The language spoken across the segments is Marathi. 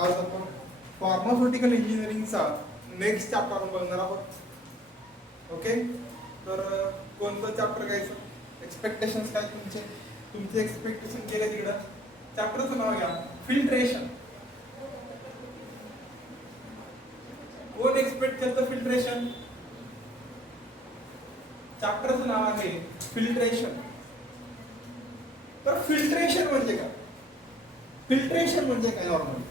आज आपण फार्मास्युटिकल इंजिनिअरिंगचा नेक्स्ट चॅप्टर आपण बघणार आहोत. ओके, तर कोणतं चॅप्टर घ्यायचं, एक्सपेक्टेशन्स काय तुमचे एक्सपेक्टेशन केले तिकडं. चॅप्टरचं नाव घ्या फिल्ट्रेशन. कोण एक्सपेक्ट करतं फिल्ट्रेशन? चॅप्टरचं नाव आहे फिल्ट्रेशन. तर फिल्ट्रेशन म्हणजे काय? फिल्ट्रेशन म्हणजे काय? नॉर्मली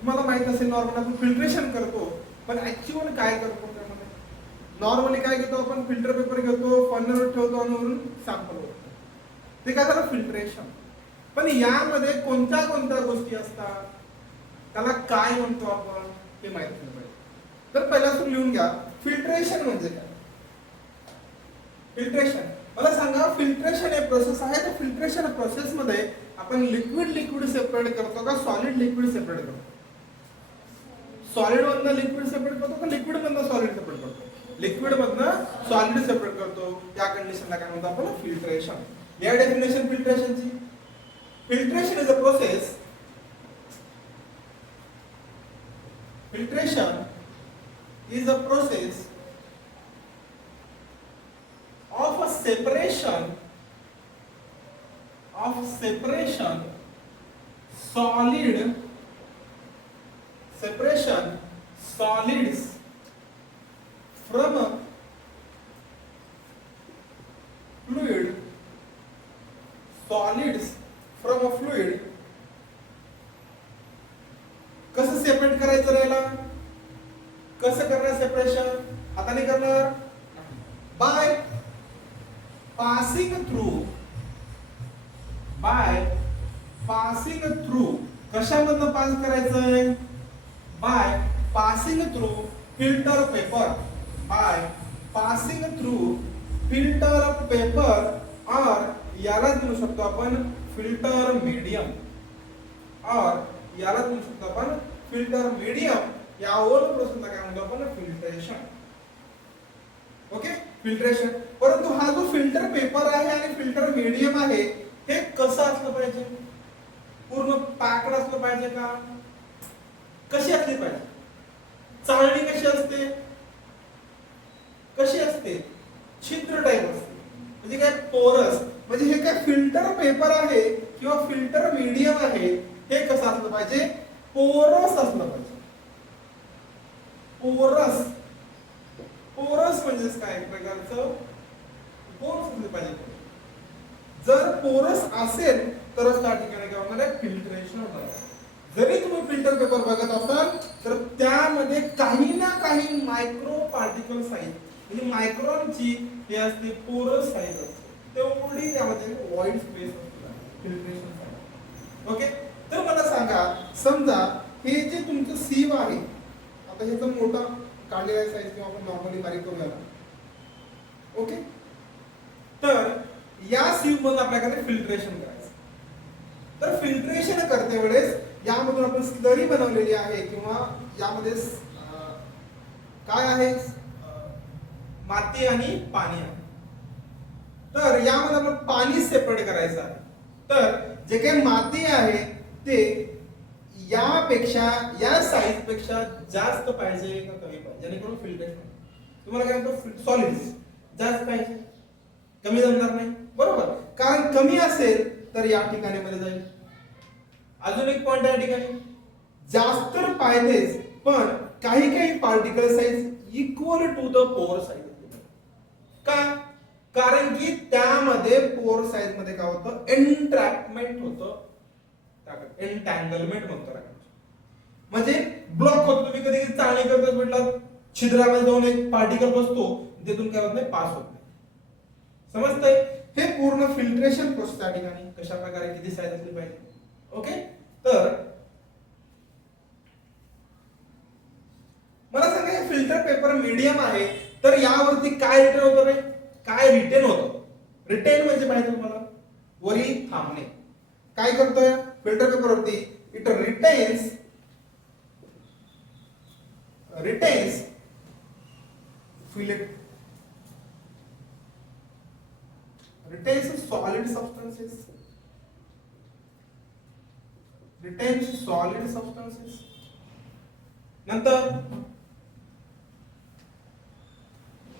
तुम्हाला माहित असेल, नॉर्मली आपण फिल्ट्रेशन करतो, पण ऍक्च्युअल काय करतो त्यामध्ये? नॉर्मली काय घेतो आपण? फिल्टर पेपर घेतो, फर्नरवर ठेवतो आणि वरून सॅम्पल होतो. ते काय झालं? फिल्ट्रेशन. पण यामध्ये कोणत्या कोणत्या गोष्टी असतात, त्याला काय म्हणतो आपण ते माहित नाही पाहिजे. तर पहिला तुम्ही लिहून घ्या फिल्ट्रेशन म्हणजे काय. फिल्ट्रेशन मला सांगा, फिल्ट्रेशन हे प्रोसेस आहे, तर फिल्ट्रेशन प्रोसेस मध्ये आपण लिक्विड सेपरेट करतो का सॉलिड लिक्विड सेपरेट करतो? सॉलिड मधनं लिक्विड सेपरेट करतो का लिक्विड मधनं सॉलिड सेपरेट करतो? लिक्विड मधनं सॉलिड सेपरेट करतो. त्या कंडिशनला काय म्हणतो आपण? फिल्ट्रेशन. या डेफिनेशन फिल्ट्रेशनची. Filtration is a process. Filtration is a process of separation solids from a fluid. कसं सेपरेट करायचं राहिला? कसं करणार सेपरेशन? आता नाही करणार. By passing through. कशामधनं पास करायचंय? By passing through filter paper. और यालाच म्हणू शकतो आपण फिल्टर मीडियम. या ओल प्रोसेसला काय म्हणतो आपण? फिल्ट्रेशन. Okay, filtration. परंतु हा जो फिल्टर पेपर आहे आणि फिल्टर मीडियम आहे, हे कसं असलं पाहिजे? पूर्ण पॅक्ड असलं पाहिजे का? कशी असली पाहिजे? चाळणी कशी असते? छिद्र टाइप असते. म्हणजे काय? पोरस. म्हणजे हे काय फिल्टर पेपर आहे किंवा फिल्टर मीडियम आहे, हे कसं असलं पाहिजे? पोरस असलं पाहिजे. पोरस म्हणजे काय? एक प्रकारचं पोरस असलं पाहिजे. जर पोरस असेल तरच त्या ठिकाणी काय होणार आहे? फिल्ट्रेशन होणार. जरी तुम्ही फिल्टर पेपर बघत असाल तर त्यामध्ये काही ना काही मायक्रो पार्टिकल साईज, म्हणजे मायक्रॉनची हे असते पोरस साईज असते, तेवढी त्यामध्ये व्हॉइड स्पेस असते फिल्ट्रेशन. ओके, तर मला सांगा, समजा हे जे तुमचं सीव आहे, आता ह्याचा मोठा काढलेला साईज किंवा आपण नॉर्मली बारीक करूया. ओके, तर या सीव मधून आपल्याकडे फिल्ट्रेशन करायचं. तर फिल्ट्रेशन करते वेळेस यामधून आपण स्लरी बनवलेली आहे किंवा यामध्ये काय आहे? माती आणि पाणी आहे. तर यामध्ये आपण पाणी सेपरेट करायचं आहे. तर जे काही माती आहे ते या साईज पेक्षा जास्त पाहिजे का कमी पाहिजे, जेणेकरून फिल्ट्रेशन. तुम्हाला काय म्हणतो? सॉलिड्स जास्त पाहिजे, कमी जमणार नाही. बरोबर, कारण कमी असेल तर या ठिकाणी मध्ये जाईल. अजून एक पॉइंट या ठिकाणी, जास्त तर पाहिजेच, पण काही particle size equal to the pore size. का? कारण की त्यामध्ये पोर साईज मध्ये काय होतं? एन्ट्रॅपमेंट होतं, एन्टँगलमेंट म्हणतो. म्हणजे ब्लॉक होतो. तुम्ही कधी चाळणी करता म्हटलं, छिद्रामध्ये जाऊन एक पार्टिकल बसतो, तिथून काय होत नाही? पास होत नाही. समजतंय? हे पूर्ण फिल्ट्रेशन प्रोसेस त्या ठिकाणी कशा प्रकारे किती साईज असली पाहिजे. ओके, तर मला सांगा, हे फिल्टर पेपर मीडियम आहे, तर यावरती काय रिटेन होतं रे? काय रिटेन होतं? रिटेन म्हणजे माहिती तुम्हाला? वरी थांबणे. काय करतोय फिल्टर पेपर वरती? It retains solid substances. नंतर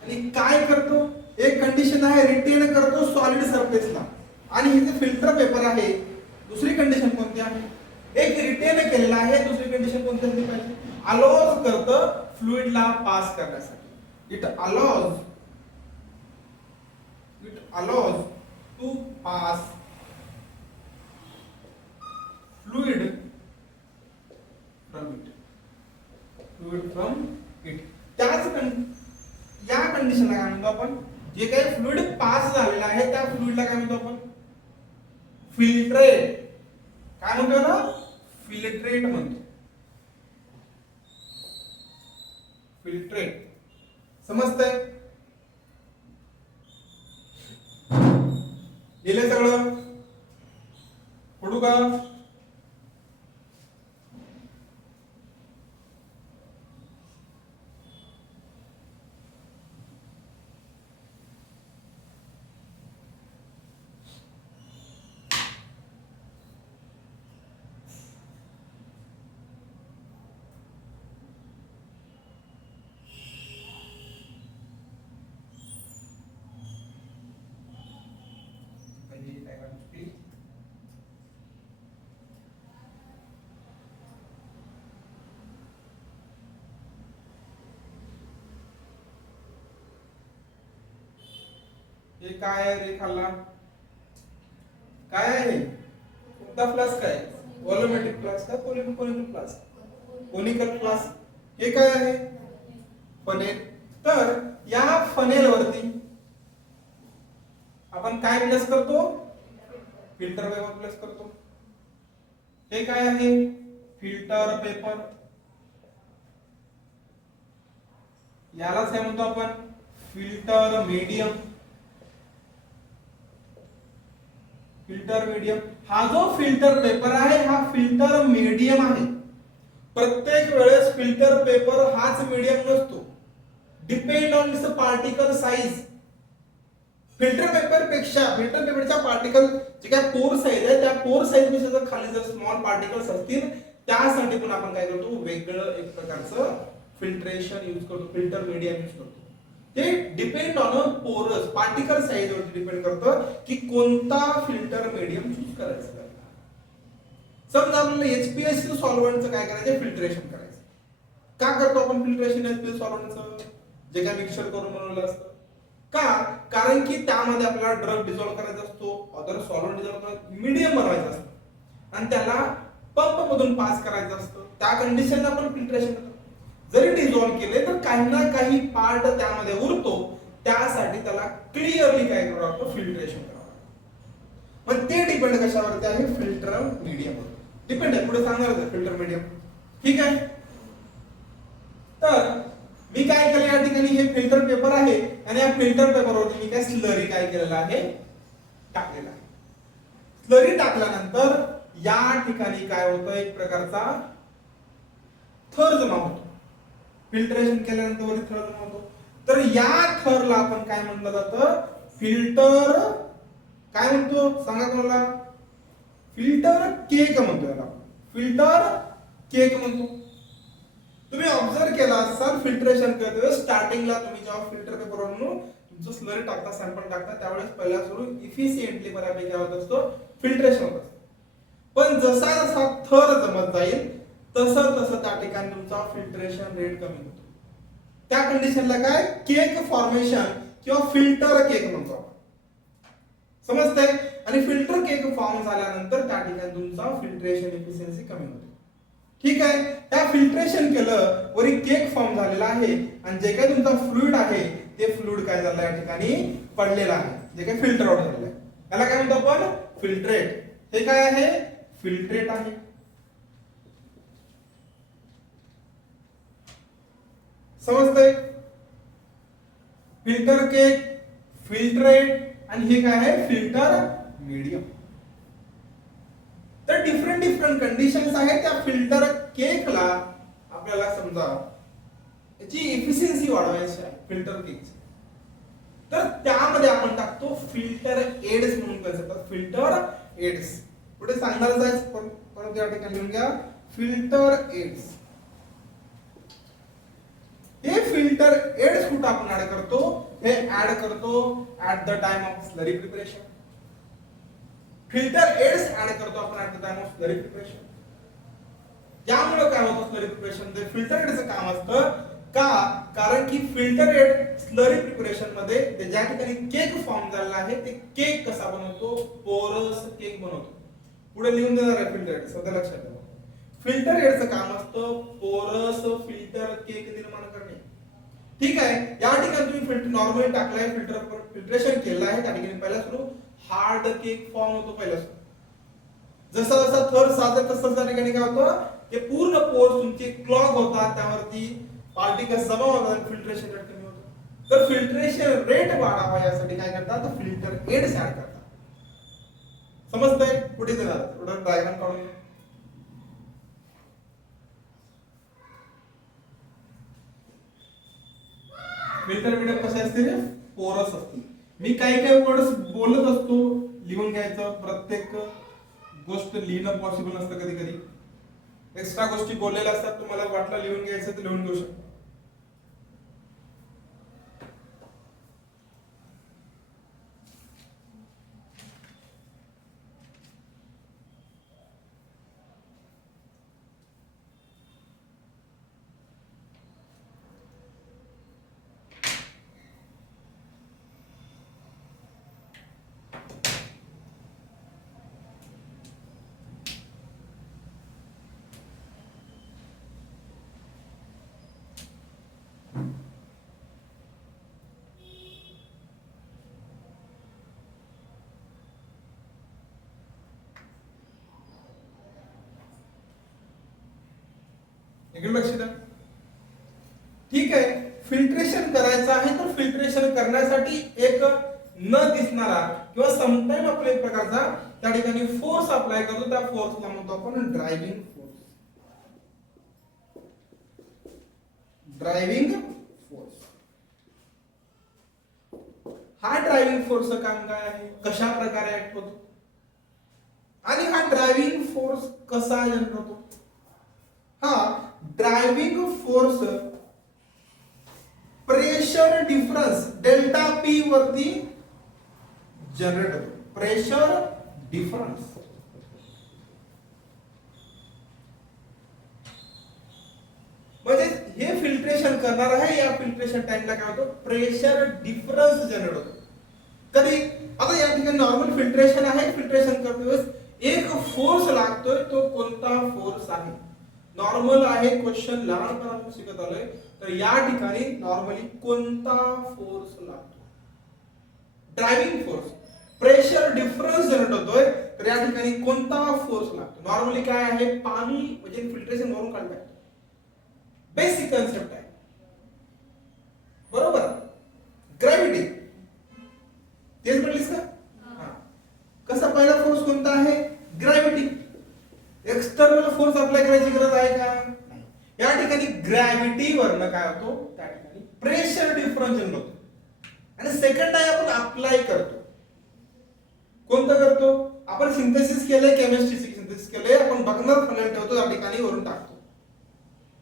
आणि काय करतो, एक कंडिशन आहे रिटेन करतो सॉलिड सरफेसला, आणि हे जे फिल्टर पेपर आहे दुसरी कंडिशन कोणती आहे, एक रिटेन केलेला आहे, दुसरी कंडिशन कोणती असली पाहिजे, अलाउज करतं फ्लुइडला पास करण्यासाठी, it allows to pass fluid from it, त्याच या कंडिशनला काय म्हणतो आपण, जे काही फ्लुइड पास झालेला आहे त्या फ्लुइडला काय म्हणतो आपण, फिल्ट्रेट, काय म्हणतो ना, फिल्ट्रेट म्हणतो, फिल्ट्रेट, समजतंय, गेले सगळं, पडू का, हे काय आहे रे खाल्ला, काय आहे, कोणता फ्लास्क आहे, व्हॉल्यूमेट्रिक फ्लास्क का कोनिकल फ्लास्क, कोनिकल फ्लास्क, हे काय आहे, फनेल, तर या फनेल वरती आपण काय प्लेस करतो, फिल्टर पेपर प्लेस करतो, हे काय आहे, फिल्टर पेपर, यालाच काय म्हणतो आपण, फिल्टर मीडियम, फिल्टर मीडियम, हा जो फिल्टर पेपर आहे हा फिल्टर मीडियम आहे, प्रत्येक वेळेस फिल्टर पेपर हाच मीडियम नसतो, depend on this particle size, filter paper पेक्षा फिल्टर पेपरच्या पार्टिकल जे काय पोर साइज आहे त्या पोर साइज पेक्षा जर खाली जर स्मॉल पार्टिकल्स असतील त्यासाठी पण आपण काय करतो, वेगळं एक प्रकारचं फिल्ट्रेशन यूज करतो, फिल्टर मीडियम यूज करतो, ते डिपेंड ऑन पोरस पार्टिकल साइज वरती डिपेंड करतं की कोणता फिल्टर मीडियम चूज करायचं. समजा आपल्याला HPSC सॉल्व्हंटचं काय करायचं, फिल्ट्रेशन करायचं, का करतो आपण फिल्ट्रेशन HPSC सॉल्व्हंटचं, जे काय मिक्सचर करून बनवलं असतं, का, कारण की त्यामध्ये आपल्याला ड्रग डिझॉल्व करायचा असतो, अदर सॉल्व्हंट डिझॉल्व करायचं, मीडियम बनवायचं असतं आणि त्याला पंप मधून पास करायचं असतं, त्या कंडिशनला आपण फिल्ट्रेशन करतो. जरी डिझॉल्व केले तर काही ना काही पार्ट त्यामध्ये उरतो, त्यासाठी त्याला क्लिअरली काय करावं लागतं, फिल्ट्रेशन करावं लागतं. पण ते डिपेंड कशावरती आहे, फिल्टर मीडियमवर डिपेंड आहे, पुढे सांगणार आहे फिल्टर मीडियम, ठीक आहे. तर मी काय केलं या ठिकाणी, हे फिल्टर पेपर आहे आणि या फिल्टर पेपरवरती मी काय स्लरी काय केलेलं आहे, टाकलेला आहे. स्लरी टाकल्यानंतर या ठिकाणी काय होतं, एक प्रकारचा थर जमा होतो, फिल्ट्रेशन केल्यानंतर वरती थर जमा होतो, तर या थरला आपण काय म्हटलं जातं, फिल्टर काय म्हणतो सांगा कोणाला, फिल्टर केक म्हणतो याला, फिल्टर केक म्हणतो. तुम्ही ऑब्झर्व केला असाल फिल्ट्रेशन करते स्टार्टिंगला तुम्ही जेव्हा फिल्टर पेपरवरून तुमचं स्लरी टाकता, सॅम्पल टाकता, त्यावेळेस पहिला सुरू इफिशियंटली बऱ्यापैकी होत असतो, फिल्ट्रेशन होत असतं. पण जसा जसा थर जमत जाईल तसं तसं त्या ठिकाणी तुमचा फिल्ट्रेशन रेट कमी होतो, त्या कंडिशनला काय, केक फॉर्मेशन किंवा फिल्टर केक म्हणतो, समजतंय. आणि फिल्टर केक फॉर्म झाल्यानंतर त्या ठिकाणी तुमचा फिल्ट्रेशन एफिशियन्सी कमी होते, ठीक आहे. त्या फिल्ट्रेशन केलं, वरी केक फॉर्म झालेला आहे आणि जे काही तुमचा फ्लुइड आहे ते फ्लुइड काय झालं या ठिकाणी पडलेलं आहे, जे काही फिल्टर आउट झालेलं आहे, याला काय म्हणतो आपण, फिल्ट्रेट. हे काय आहे, फिल्ट्रेट आहे. समजतंय, फिल्टर केक, फिल्ट्रेट आणि हे काय आहे, फिल्टर मीडियम. तर डिफरंट डिफरंट कंडिशन्स आहेत त्या फिल्टर केकला, आपल्याला समजा याची एफिशियन्सी वाढवायची आहे फिल्टर केकची, तर त्यामध्ये आपण टाकतो फिल्टर एड्स म्हणून कन्सेप्ट, फिल्टर एड्स पुढे सांगणारच आहे, परंतु या ठिकाणी लिहून घ्या, फिल्टर एड्स. फिल्टर एड्स कुठं आपण ऍड करतो, हे ऍड करतो at the time of slurry preparation. Filter aids add करतो आपण at the time of slurry preparation. यामुळे काय होतं स्लरी प्रिपरेशन मध्ये फिल्टर एडचं काम असतं का, कारण की फिल्टर एड स्लरी प्रिपरेशन मध्ये ते ज्या ठिकाणी केक फॉर्म झालेला आहे ते केक कसा बनवतो, पोरस केक बनवतो. पुढे लिहून देणार आहे फिल्टर एड, सध्या लक्षात ठेवा. फिल्टर एडचं काम असतं पोरस फिल्टर केक निर्माण करणे. ठीक आहे, या ठिकाणी तुम्ही फिल्टर नॉर्मली टाकलाय, फिल्ट्रेशन केलं आहे, त्या ठिकाणी पहिला सुरू हार्ड केक फॉर्म होतो पहिला सुरू. जसा जसा थर साधत तसं त्या ठिकाणी काय होतं, ते पूर्ण पोर्स तुमचे क्लॉग होतात, त्यावरती पार्टिकल्स जमा होतात, फिल्ट्रेशन रेट कमी होतं. तर फिल्ट्रेशन रेट वाढावा यासाठी काय करतात, तर फिल्टर एड्स ऍड करतात. समजतंय? पुढे जाणार थोडं डायग्राम काढून. फिल्टर मीडियम कसे असते, पोरस असते. मी काही काही वर्ड्स बोलत असतो, लिहून घ्यायचं. प्रत्येक गोष्ट लिहिणं पॉसिबल नसतं, कधी कधी एक्स्ट्रा गोष्टी बोललेल्या असतात, तुम्हाला वाटलं लिहून घ्यायचं तर लिहून घेऊ शकता. इकडे लक्ष द्या. ठीक आहे, फिल्ट्रेशन करायचं आहे तर फिल्ट्रेशन करण्यासाठी एक न दिसणारा किंवा समटाइम आपण एक प्रकारचा त्या ठिकाणी फोर्स अप्लाय करतो, त्या फोर्सला म्हणतो आपण ड्रायव्हिंग फोर्स. Driving force. हा ड्रायव्हिंग फोर्सचं काम काय आहे, कशा प्रकारे ऍक्ट होतो आणि हा ड्रायव्हिंग फोर्स कसा जनरेट होतो. हा driving force pressure difference delta P वरती जनरेट होतो. प्रेशर डिफरन्स म्हणजे हे फिल्ट्रेशन करणार आहे, या फिल्ट्रेशन टाइमला काय होतं, प्रेशर डिफरन्स जनरेट होतो. कधी आता या ठिकाणी नॉर्मल फिल्ट्रेशन आहे, फिल्ट्रेशन करतोय, एक फोर्स लागतोय, तो कोणता फोर्स आहे. नॉर्मल आहे क्वेश्चन, लहानपणापासून शिकत आलोय, तर या ठिकाणी नॉर्मली कोणता फोर्स लागतो, driving force. Pressure difference generate होतोय, तर या ठिकाणी कोणता फोर्स लागतो. नॉर्मली काय आहे, पाणी म्हणजे फिल्ट्रेशन वरून काढताय, बेसिक कन्सेप्ट आहे, बरोबर. ग्रॅव्हिटी तेच म्हटलीस का. कसा पहिला फोर्स कोणता आहे, ग्रॅव्हिटी. एक्सटर्नल फोर्स अप्लाय करायची गरज आहे का, या ठिकाणी ग्रॅव्हिटी वरनं काय होतो, त्या ठिकाणी प्रेशर डिफरन्स जनरेट होतो. आणि सेकंड आहे आपण अप्लाय करतो. कोणतं करतो, आपण सिंथेसिस केलंय, केमिस्ट्रीची सिंथेसिस केलंय, आपण बघणार फनल ठेवतो, त्या ठिकाणी वरून टाकतो.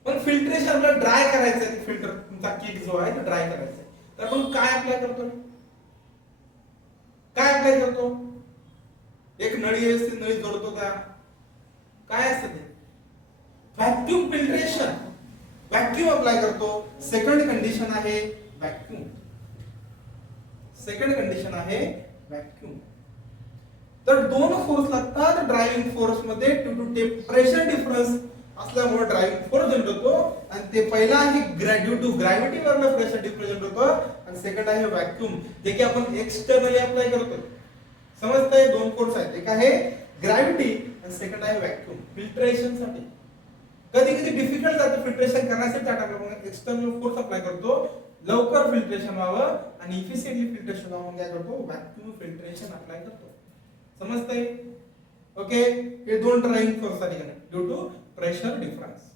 पण फिल्ट्रेशन आपल्याला ड्राय करायचं आहे, फिल्टर तुमचा किट जो आहे तो ड्राय करायचा आहे, तर आपण काय अप्लाय करतो, काय अप्लाय करतो, एक नळी असते, नळी जोडतो का, काय असतं ते, व्हॅक्यूम फिल्ट्रेशन, व्हॅक्यूम अप्लाय करतो. सेकंड कंडिशन आहे व्हॅक्यूम, सेकंड कंडिशन आहे व्हॅक्यूम. तर दोन फोर्स लागतात ड्रायव्हिंग फोर्स मध्ये, ड्यू टू प्रेशर डिफरन्स असल्यामुळे ड्रायव्हिंग फोर्स जनरेट होतो. आणि ते पहिला आहे ड्यू टू ग्रॅव्हिटी वरनं प्रेशर डिफरन्स जनरेट होतो, आणि सेकंड आहे व्हॅक्यूम, जे की आपण एक्सटर्नली अप्लाय करतो. समजतंय, दोन फोर्स आहेत, एक आहे ग्रॅव्हिटी आणि सेकंड आहे व्हॅक्यूम फिल्ट्रेशन साठी. कधी कधी डिफिकल्ट जातं फिल्ट्रेशन करण्यासाठी, आपण एक्सटर्नल फोर्स अप्लाय करतो, लवकर फिल्ट्रेशन व्हावं आणि इफिशियंटली फिल्ट्रेशन व्हावं, काय करतो, व्हॅक्यूम फिल्ट्रेशन अप्लाय करतो. समजतंय, ओके. हे दोन ड्रायव्हिंग फोर्स साठी ड्यू टू प्रेशर डिफरन्स.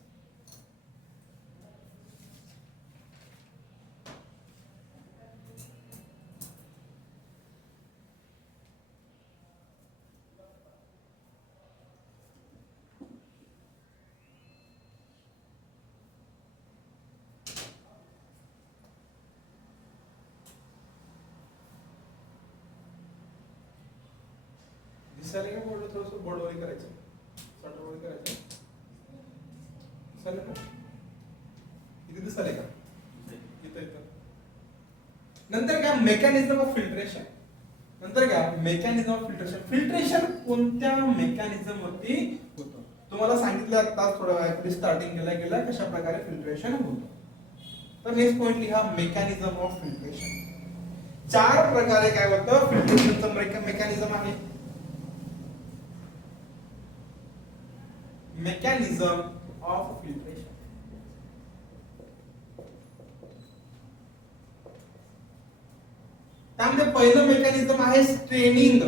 दिसायला का बोर्ड थोडस बोर्डवरी करायचं, सॉर्टवरी करायचं, दिसायला का इथे दिसायला का इथं इथं. नंतर काय मेकॅनिझम ऑफ फिल्ट्रेशन. नंतर काय मेकॅनिझम ऑफ फिल्ट्रेशन. फिल्ट्रेशन कोणत्या मेकॅनिझम वरती होतं तुम्हाला सांगितलं आता थोडं वेळापूर्वी स्टार्टिंग केल्या कशा प्रकारे फिल्ट्रेशन होतं. तर नेक्स्ट पॉइंट लिहा मेकॅनिझम ऑफ फिल्ट्रेशन. चार प्रकारे काय होतं फिल्ट्रेशनचं मेकॅनिझम आहे. Mechanism of filtration. त्यामध्ये पहिलं मेकॅनिझम आहे स्ट्रेनिंग.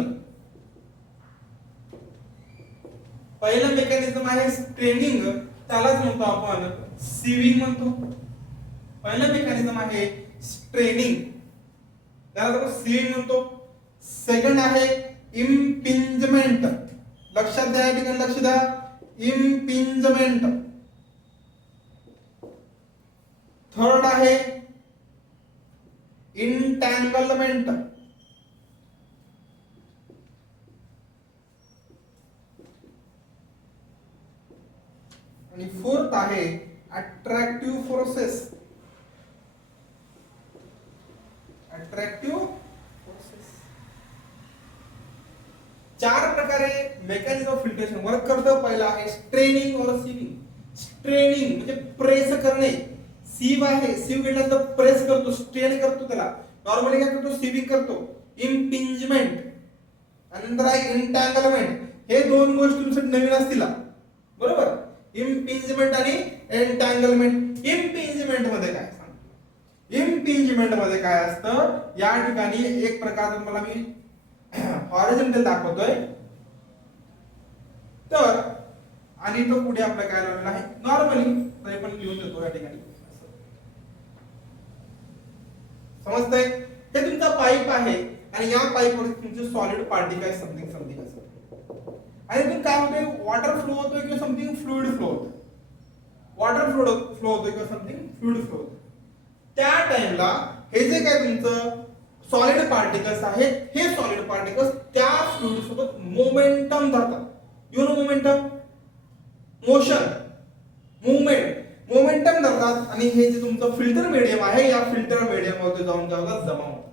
पहिलं मेकॅनिझम आहे स्ट्रेनिंग, त्यालाच म्हणतो आपण सिविंग म्हणतो. पहिलं मेकॅनिझम आहे स्ट्रेनिंग, त्याला आपण सिविंग म्हणतो. सेकंड आहे इम्पिंजमेंट. लक्षात द्या, या ठिकाणी लक्ष द्या, इम्पिंजमेंट. थर्ड आहे इंटँगलमेंट. आणि फोर्थ आहे अट्रॅक्टिव्ह फोर्सेस. Attractive forces. चार प्रकारे मेकॅनिझम ऑफ फिल्ट्रेशन वर्क करतं. पहिला आहे स्ट्रेनिंग और सिविंग. स्ट्रेनिंग म्हणजे प्रेस करणे. सीव आहे, सीव घेतल्यानंतर प्रेस करतो, स्ट्रेन करतो त्याला. नॉर्मली काय करतो, सिविंग करतो. इम्पिंजमेंट आणि नंतर आहे इंटँगलमेंट. हे दोन गोष्टी तुमच्यासाठी नवीन असतील बरोबर. इम्पिंजमेंट आणि एंटँगलमेंट. इम्पिंजमेंट मध्ये काय सांगतो, इम्पिंजमेंट मध्ये काय असतं, या ठिकाणी एक प्रकारचा मला मी हॉरिझॉन्टल दाखवतोय. तर आणि तो पुढे आपलं काय लावलेलं आहे नॉर्मली, तरी पण लिहून देतो या ठिकाणी. समजतंय. हे तुमचा पाईप आहे आणि या पाईप वर तुमचे सॉलिड पार्टिकल समथिंग समथिंग असं. आणि तुम्ही काय होतंय, वॉटर फ्लो होतोय किंवा समथिंग फ्लुइड फ्लो होतोय. वॉटर फ्लो होतोय किंवा समथिंग फ्लुइड फ्लो होतोय. त्या टाइमला हे जे काय तुमचं सॉलिड पार्टिकल्स आहेत, हे सॉलिड पार्टिकल्स त्या फ्लुइड सोबत मोमेंटम धरतात. You know momentum, motion, movement, momentum धरतात. आणि हे जे तुमचं फिल्टर मीडियम आहे, या फिल्टर मीडियम मध्ये जाऊन काय होतात, जमा होतात.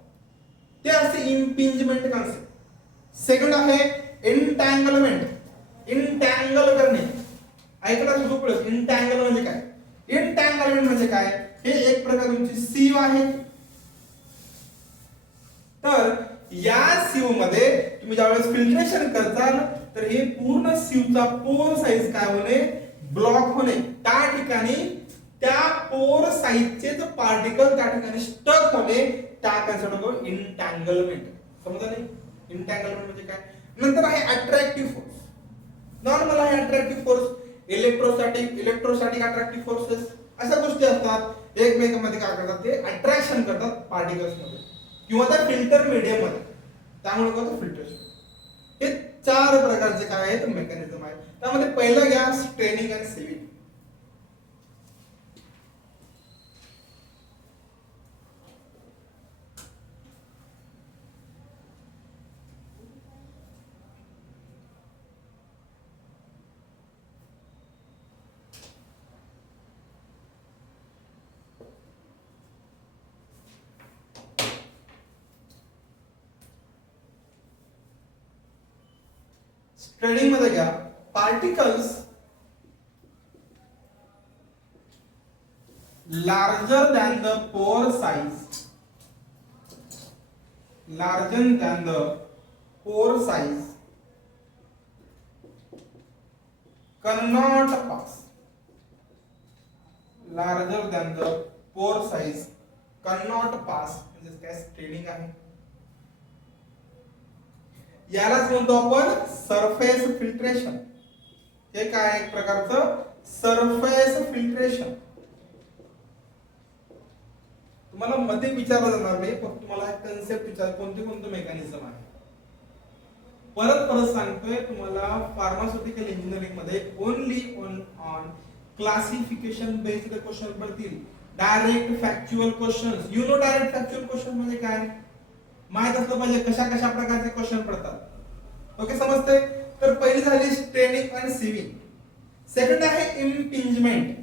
ते असते इम्पिंजमेंट कॉन्सेप्ट. सेकंड आहे एंटँगलमेंट. इंटँगल करणे. ऐकण्यात खूप वेळ इंटँगल म्हणजे काय, एंटँगलमेंट म्हणजे काय, हे एक प्रकार तुमची सीव आहे. तर या सीव मध्ये तुम्ही ज्यावेळेस फिल्ट्रेशन करताल तर हे पूर्ण सीवचा पोर साइज काय होणे, ब्लॉक होणे. त्या ठिकाणी त्या पोर साइजचे जे पार्टिकल त्या ठिकाणी स्टक होणे, त्या कन्सेप्ट इंटँगलमेंट. समजलं नाही इंटँगलमेंट म्हणजे काय. नंतर आहे अट्रॅक्टिव्ह फोर्स. नॉर्मल आहे attractive force, electrostatic attractive forces अशा गोष्टी असतात. एकमेकांमध्ये काय करतात, ते अट्रॅक्शन करतात पार्टिकल्स मध्ये किंवा त्या फिल्टर मीडियम मध्ये. त्यामुळे काय फिल्ट्रेशन. हे चार प्रकारचे काय आहेत मेकॅनिझम आहेत. त्यामध्ये पहिलं घ्या स्ट्रेनिंग आणि सिविंग. स्ट्रेनिंग मध्ये घ्या particles larger than the pore size, larger than the pore size cannot pass, larger than the pore size cannot pass म्हणजे काय स्ट्रेनिंग आहे. यालाच म्हणतो आपण सरफेस फिल्ट्रेशन. हे काय एक प्रकारचं सरफेस फिल्ट्रेशन. तुम्हाला मध्ये विचारलं जाणार नाही, फक्त तुम्हाला कन्सेप्ट विचार कोणते कोणते मेकॅनिझम आहे. परत सांगतोय तुम्हाला फार्मास्युटिकल इंजिनिअरिंग मध्ये only on classification based question पडतील. Direct factual questions. You know direct factual question म्हणजे काय माहित असलं पाहिजे. कशा कशा प्रकारचे क्वेश्चन पडतात ओके, समजते. तर पहिली झाली स्ट्रेनिंग आणि सिविंग. सेकंड आहे इम्पिंजमेंट.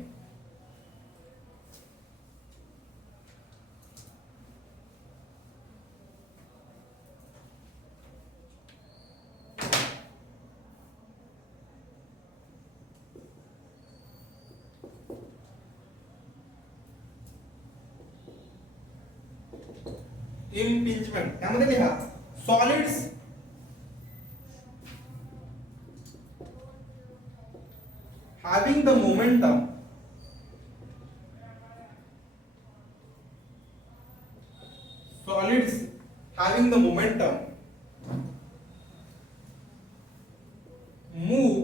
इम्पिंजमेंट यामध्ये लिहा solids having the momentum solids having the momentum move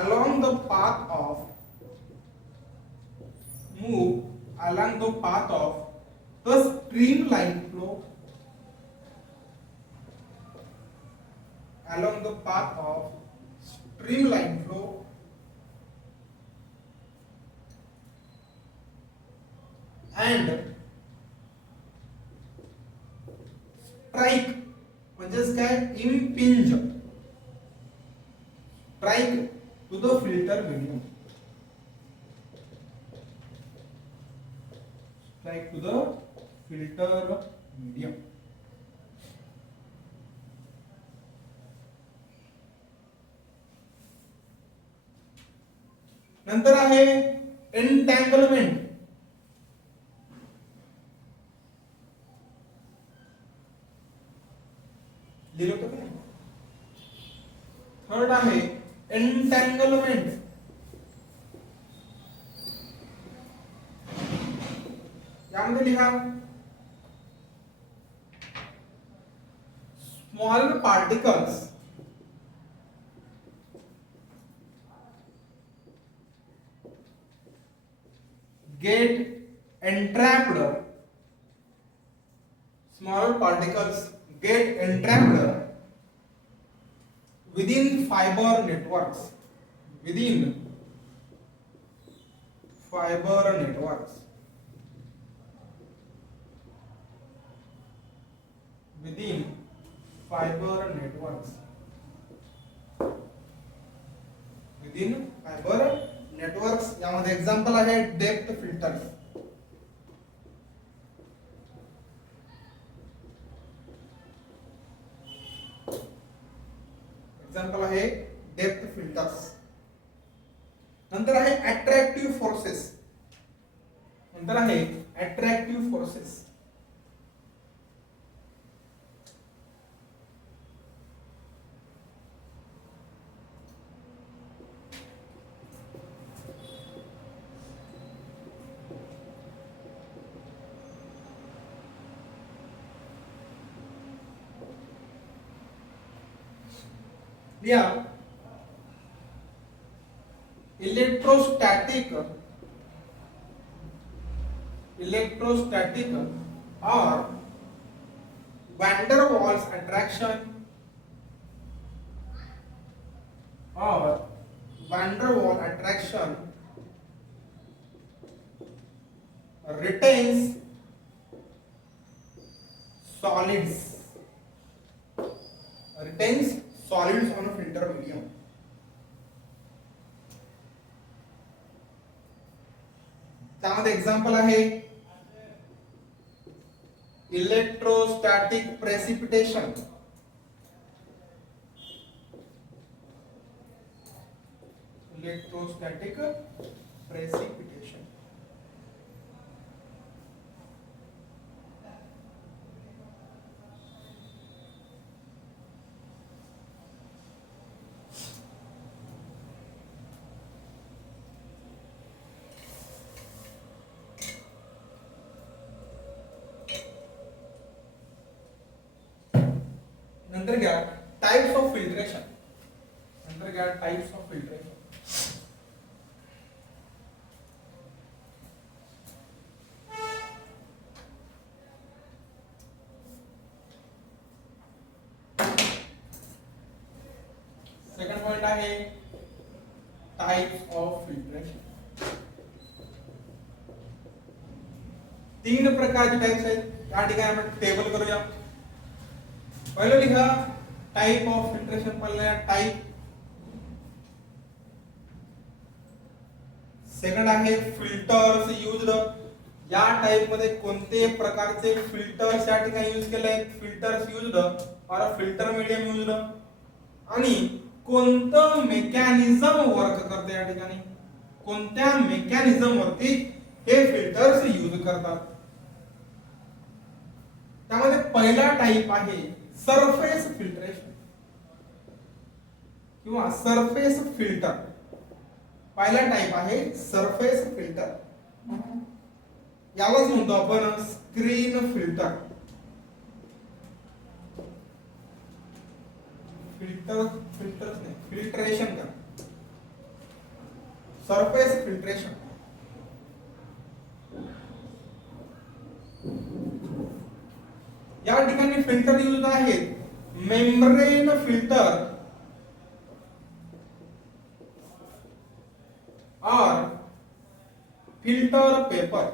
along the path of the streamline flow along the path of streamline flow and strike म्हणजेच काय impinge strike to the filter medium, strike to the filter medium. नंतर आहे एंटँगलमेंट. लिहिलं होतं का? थर्ड आहे एंटँगलमेंट. यामध्ये लिहा small particles get entrapped, small particles get entrapped within fiber networks, within fiber networks, within fiber networks, within fiber networks. यामध्ये एक्झाम्पल आहे डेप्थ फिल्टर्स. एक्झाम्पल आहे डेप्थ फिल्टर्स. नंतर आहे अट्रॅक्टिव्ह फोर्सेस. नंतर आहे अट्रॅक्टिव्ह फोर्सेस. लिहा electrostatic or van der Waals attraction retains solids on a filter medium. त्यामध्ये एक्झाम्पल आहे इलेक्ट्रोस्टॅटिक प्रेसिपिटेशन. Electrostatic precipitation. नंतर घ्या types of filtration. Second point आहे टाइप्स ऑफ फिल्ट्रेशन. 3 प्रकारचे टाइप्स आहेत. या ठिकाणी आपण टेबल करूया. पहिलं लिहा टाइप ऑफ फिल्ट्रेशन. पहिला टाइप. सेकंड आहे फिल्टर्स यूज्ड. या टाइप मध्ये कोणते प्रकारचे फिल्टर्स या ठिकाणी यूज केले आहेत, फिल्टर्स यूज्ड और फिल्टर मीडियम यूज्ड, आणि कोणतं मेकॅनिझम वर्क करते या ठिकाणी, कोणत्या मेकॅनिझम वरती हे फिल्टर्स यूज करतात. त्यामध्ये पहिला टाइप आहे सरफेस फिल्ट्रेशन किंवा सरफेस फिल्टर. पहिला टाइप आहे सरफेस फिल्टर. यालाच म्हणतो आपण स्क्रीन फिल्टर. फिल्टर्स नाही, फिल्ट्रेशन का, सरफेस फिल्ट्रेशन. या ठिकाणी फिल्टर यूज आहेत मेम्ब्रेन फिल्टर और फिल्टर पेपर.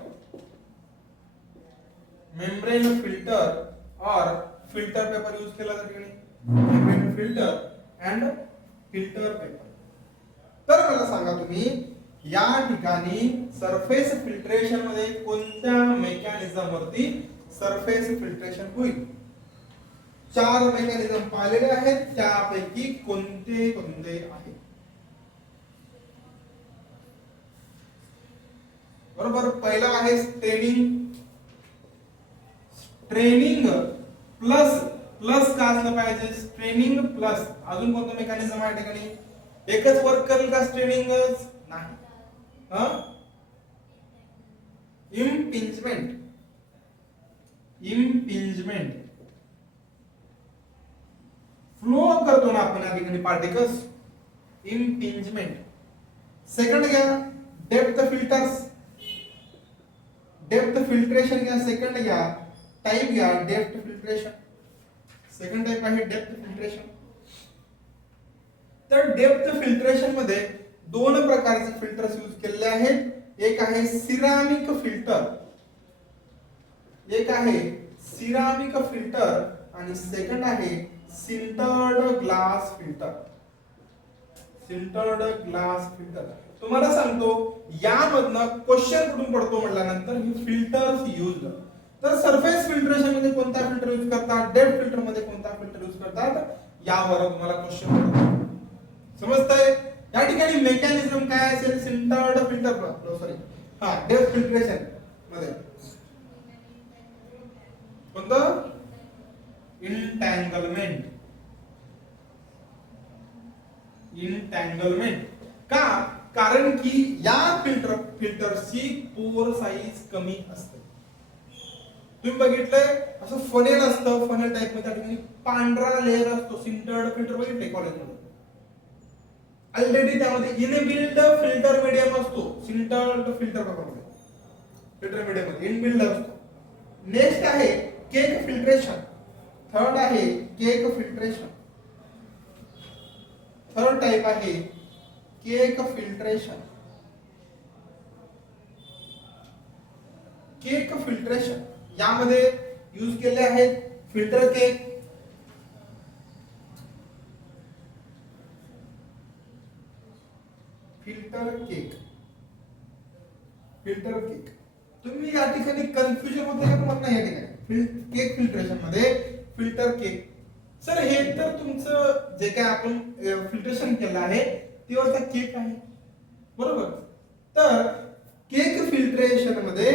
मेम्ब्रेन फिल्टर और फिल्टर पेपर यूज केला जातो. Membrane filter and filter paper. तर मला सांगा तुम्ही या ठिकाणी सरफेस फिल्ट्रेशन मध्ये कोणत्या मेकॅनिझम वरती सरफेस फिल्ट्रेशन होईल. 4 मेकॅनिझम पाहिलेले आहेत, त्यापैकी कोणते कोणते आहेत. बरोबर. पहिला आहे स्ट्रेनिंग. स्ट्रेनिंग प्लस प्लस का असलं पाहिजे, स्ट्रेनिंग प्लस अजून कोणतं मेकॅनिझम आहे ठिकाणी. एकच वर्क करेल का स्ट्रेनिंगच नाही. इम्पिंजमेंट. इम्पिंजमेंट फ्लो करतो ना आपण या ठिकाणी पार्टिकल्स, इम्पिंजमेंट. सेकंड घ्या डेप्थ फिल्टर्स. डेप्थ फिल्ट्रेशन घ्या. सेकंड घ्या टाइप घ्या डेप्थ फिल्ट्रेशन. सेकंड टाइप आहे डेप्थ फिल्ट्रेशन. तर डेप्थ फिल्ट्रेशन मध्ये 2 प्रकारचे फिल्टर्स यूज केलेले आहेत. एक आहे सिरामिक फिल्टर, एक आहे सिरामिक फिल्टर, आणि सेकंड आहे sintered glass filter. Sintered glass filter. तुम्हाला सांगतो यामधनं क्वेश्चन कुठून पडतो म्हटल्यानंतर ही फिल्टर्स यूज्ड. तर सरफेस फिल्ट्रेशन मध्ये कोणता फिल्टर यूज करतात, डेप्थ फिल्टर मध्ये कोणता फिल्टर यूज करतात, यावर तुम्हाला क्वेश्चन पडतो. समजतंय. या ठिकाणी मेकॅनिझम काय असेल, sintered filter sorry depth filtration मध्ये कोणतं, इंटँगलमेंट. इंटँगलमेंट का, कारण की या फिल्टरची पोर साईज कमी असते. तुम्ही बघितलंय असं फनेल असतं, फनेल टाइप मध्ये त्या ठिकाणी पांढरा लेअर असतो. सिंटर्ड फिल्टर बघितले कॉलेजमध्ये ऑलरेडी. त्यामध्ये इनबिल्ड फिल्टर मीडियम असतो. सिंटर्ड फिल्टर मध्ये फिल्टर मीडियम मध्ये इनबिल्ड असतो. नेक्स्ट आहे केक फिल्ट्रेशन. थर्ड आहे केक फिल्ट्रेशन. थर्ड टाइप आहे केक फिल्ट्रेशन. केक फिल्ट्रेशन यामध्ये यूज केले आहेत filter cake, filter cake, filter cake. तुम्ही या ठिकाणी कन्फ्युजन होते का तुम्हाला या ठिकाणी केक फिल्ट्रेशन मध्ये फिल्टर केक. सर हे तर तुमचं जे काय आपण फिल्ट्रेशन केलं आहे तेवढा केक आहे, बरोबर. तर केक फिल्ट्रेशन मध्ये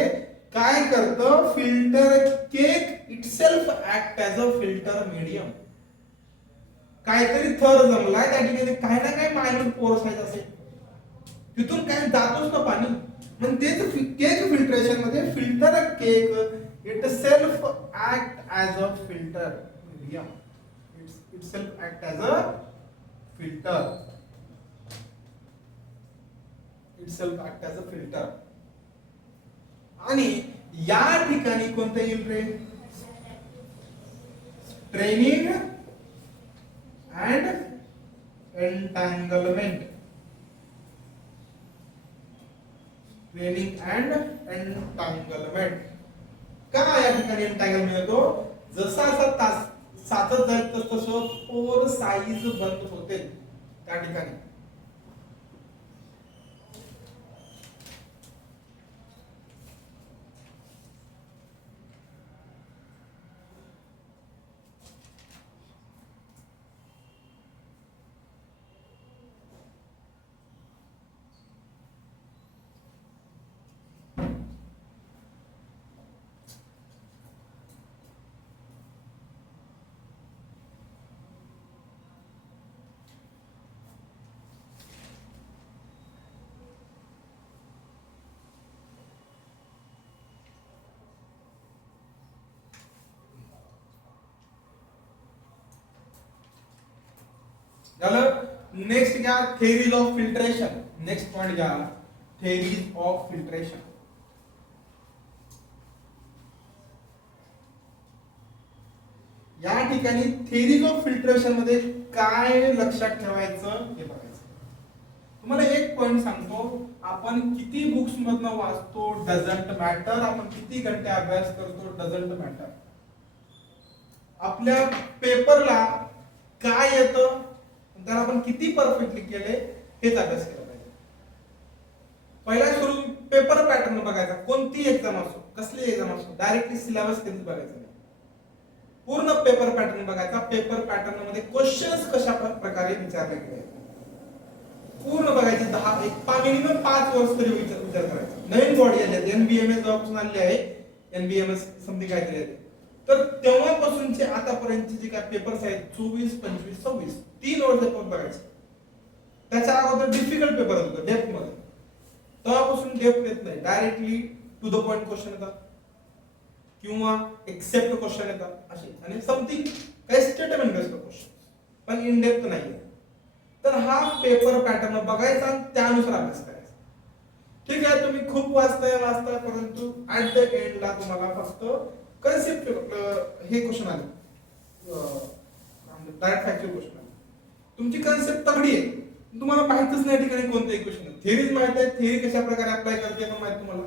काय करतं, filter cake itself act as a filter medium. काहीतरी थर जमलाय त्या ठिकाणी काय ना काय मायनर पोर्स आहेत असे, तिथून काय जातोच ना पाणी. मग तेच केक फिल्ट्रेशन मध्ये filter cake itself act as a filter medium. Itself act as a filter. Itself act as a filter. आणि या ठिकाणी कोणतं येईल रे, straining and entanglement. Straining and entanglement. का या ठिकाणी एन्टँगलमेंट होतो, जसा साचत जाईल तसं पोर साईज बंद होते त्या ठिकाणी. नेक्स्ट घ्या theories of filtration. Next point घ्या थेरीज ऑफ फिल्ट्रेशन. या ठिकाणी थेरीज ऑफ फिल्ट्रेशन मध्ये काय लक्षात ठेवायचं हे बघायचं. तुम्हाला एक पॉइंट सांगतो, आपण किती बुक्स मधनं वाचतो डझंट मॅटर, आपण किती घंटे अभ्यास करतो डझंट मॅटर. आपल्या पेपरला काय येतं त्याला आपण किती परफेक्टली केले हेच अभ्यास केला पाहिजे. पहिला सुरू पेपर पॅटर्न बघायचा. कोणती एक्झाम असो, कसली एक्झाम असो, डायरेक्टली सिलेबस कधीच बघायचं नाही. पूर्ण पेपर पॅटर्न बघायचा. पेपर पॅटर्न मध्ये क्वेश्चन्स कशा प्रकारे विचारले गेले पूर्ण बघायचे. 10 मिनिमम 5 वर्ष तरी विचार करायचा. नवीन बॉडी आली आहे एनबीएमएस जेव्हापासून आली आहे, एनबीएमएस समथिंग काहीतरी आहे, तर तेव्हापासूनचे आतापर्यंतचे जे काय पेपर्स आहेत 24, 25, 26 3 वर्ष पेपर बघायचे. त्याच्या अगोदर डिफिकल्ट पेपर होतं डेप्थ मध्ये, तेव्हापासून डेप्थ येत नाही, directly to the point question येतात किंवा एक्सेप्ट क्वेश्चन येतात असे, आणि समथिंग काही स्टेटमेंट बेस्ड क्वेश्चन, पण इन डेप्थ नाही. तर हा पेपर पॅटर्न बघायचा आणि त्यानुसार अभ्यास करायचा. ठीक आहे, तुम्ही खूप वाचताय परंतु ऍट द एंडला तुम्हाला फक्त कन्सेप्ट हे क्वेश्चन आले, डायरेक्ट फॅक्चर क्वेश्चन आले, तुमची कन्सेप्ट तगडी आहे, तुम्हाला माहितच नाही ठिकाणी कोणतं इक्वेशन आहे. थेरीज माहित आहे, थेरी कशा प्रकारे अप्लाय करते पण माहित तुम्हाला,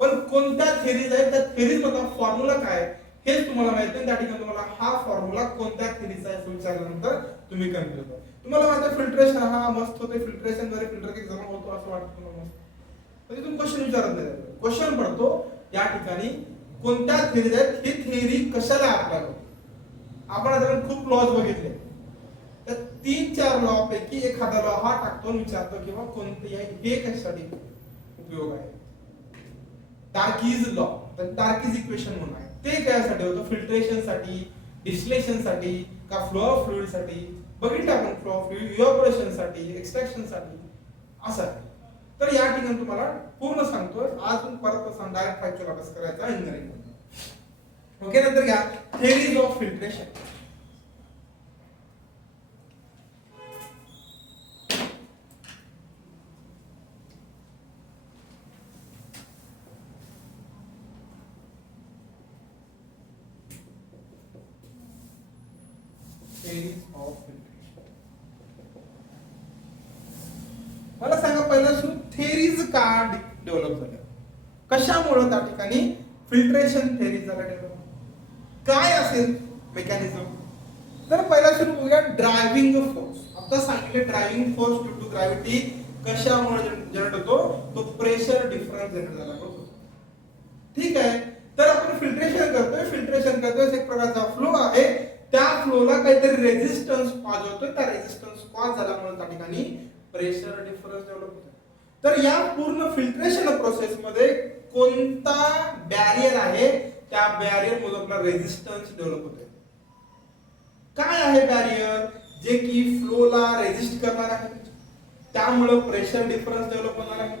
पण कोणत्या थेरीज आहेत त्या थेरीज मधला फॉर्म्युला काय हेच तुम्हाला माहित नाही. त्या ठिकाणी तुम्हाला हा फॉर्म्युला कोणत्या थेरीचा आहे विचारल्यानंतर तुम्ही कन्फ्युज होता. तुम्हाला माहिती आहे फिल्ट्रेशन हा मस्त होते, फिल्ट्रेशन द्वारे फिल्टर केक जमा होतो असं वाटतं तुम्हाला मस्त, म्हणजे तुम्ही क्वेश्चन विचारत नाही, क्वेश्चन पडतो या ठिकाणी कोणत्या थेरीज आहेत, ही थेरी कशाला अप्लाय होते. आपण आता खूप लॉज बघितले, तर 3-4 लॉ पैकी एखादा लॉ हा टाकतो विचारतो किंवा कोणते हे कशासाठी उपयोग आहे. टार्कीज लॉ, तर टार्कीज इक्वेशन म्हणून आहे, ते कशासाठी होतं, फिल्ट्रेशन साठी, डिस्टिलेशन साठी का फ्लो ऑफ फ्लुइड साठी, बघितलं आपण फ्लो ऑफ फ्लुइड, इव्हॅपोरेशन साठी, एक्सट्रॅक्शन साठी असं आहे. तर या ठिकाणी तुम्हाला पूर्ण सांगतोय, अजून परत सांग डायरेक्ट फॅक्चर अभ्यास करायचा इंजिनिअरिंग मध्ये. ओके, नंतर घ्या theories of filtration. Theories of filtration मला सांगा पहिला सुरू थेरीज का डेव्हलप झाल्या, कशामुळे त्या ठिकाणी फिल्ट्रेशन थेरीज झाला डेव्हलप, काय असेल मेकॅनिझम. तर पहिला सुरू बघूया ड्रायव्हिंग फोर्स. आता सांगितले driving force due to gravity कशामुळे जनरेट होतो, तो प्रेशर डिफरन्स जनरेट झाला होतो. ठीक आहे, तर आपण फिल्ट्रेशन करतोय एक प्रकारचा फ्लो आहे, त्या फ्लोला काहीतरी रेझिस्टन्स कॉज होतोय, त्या रेझिस्टन्स कॉज झाल्यामुळे त्या ठिकाणी प्रेशर डिफरन्स डेव्हलप होतो. तर या पूर्ण फिल्ट्रेशन प्रोसेस मध्ये कोणता बॅरियर आहे, त्या बॅरियर मधून आपला रेझिस्टन्स डेव्हलप होतोय. काय आहे बॅरियर, जे की फ्लोला रेझिस्ट करणार आहे, त्यामुळे प्रेशर डिफरन्स डेव्हलप होणार आहे.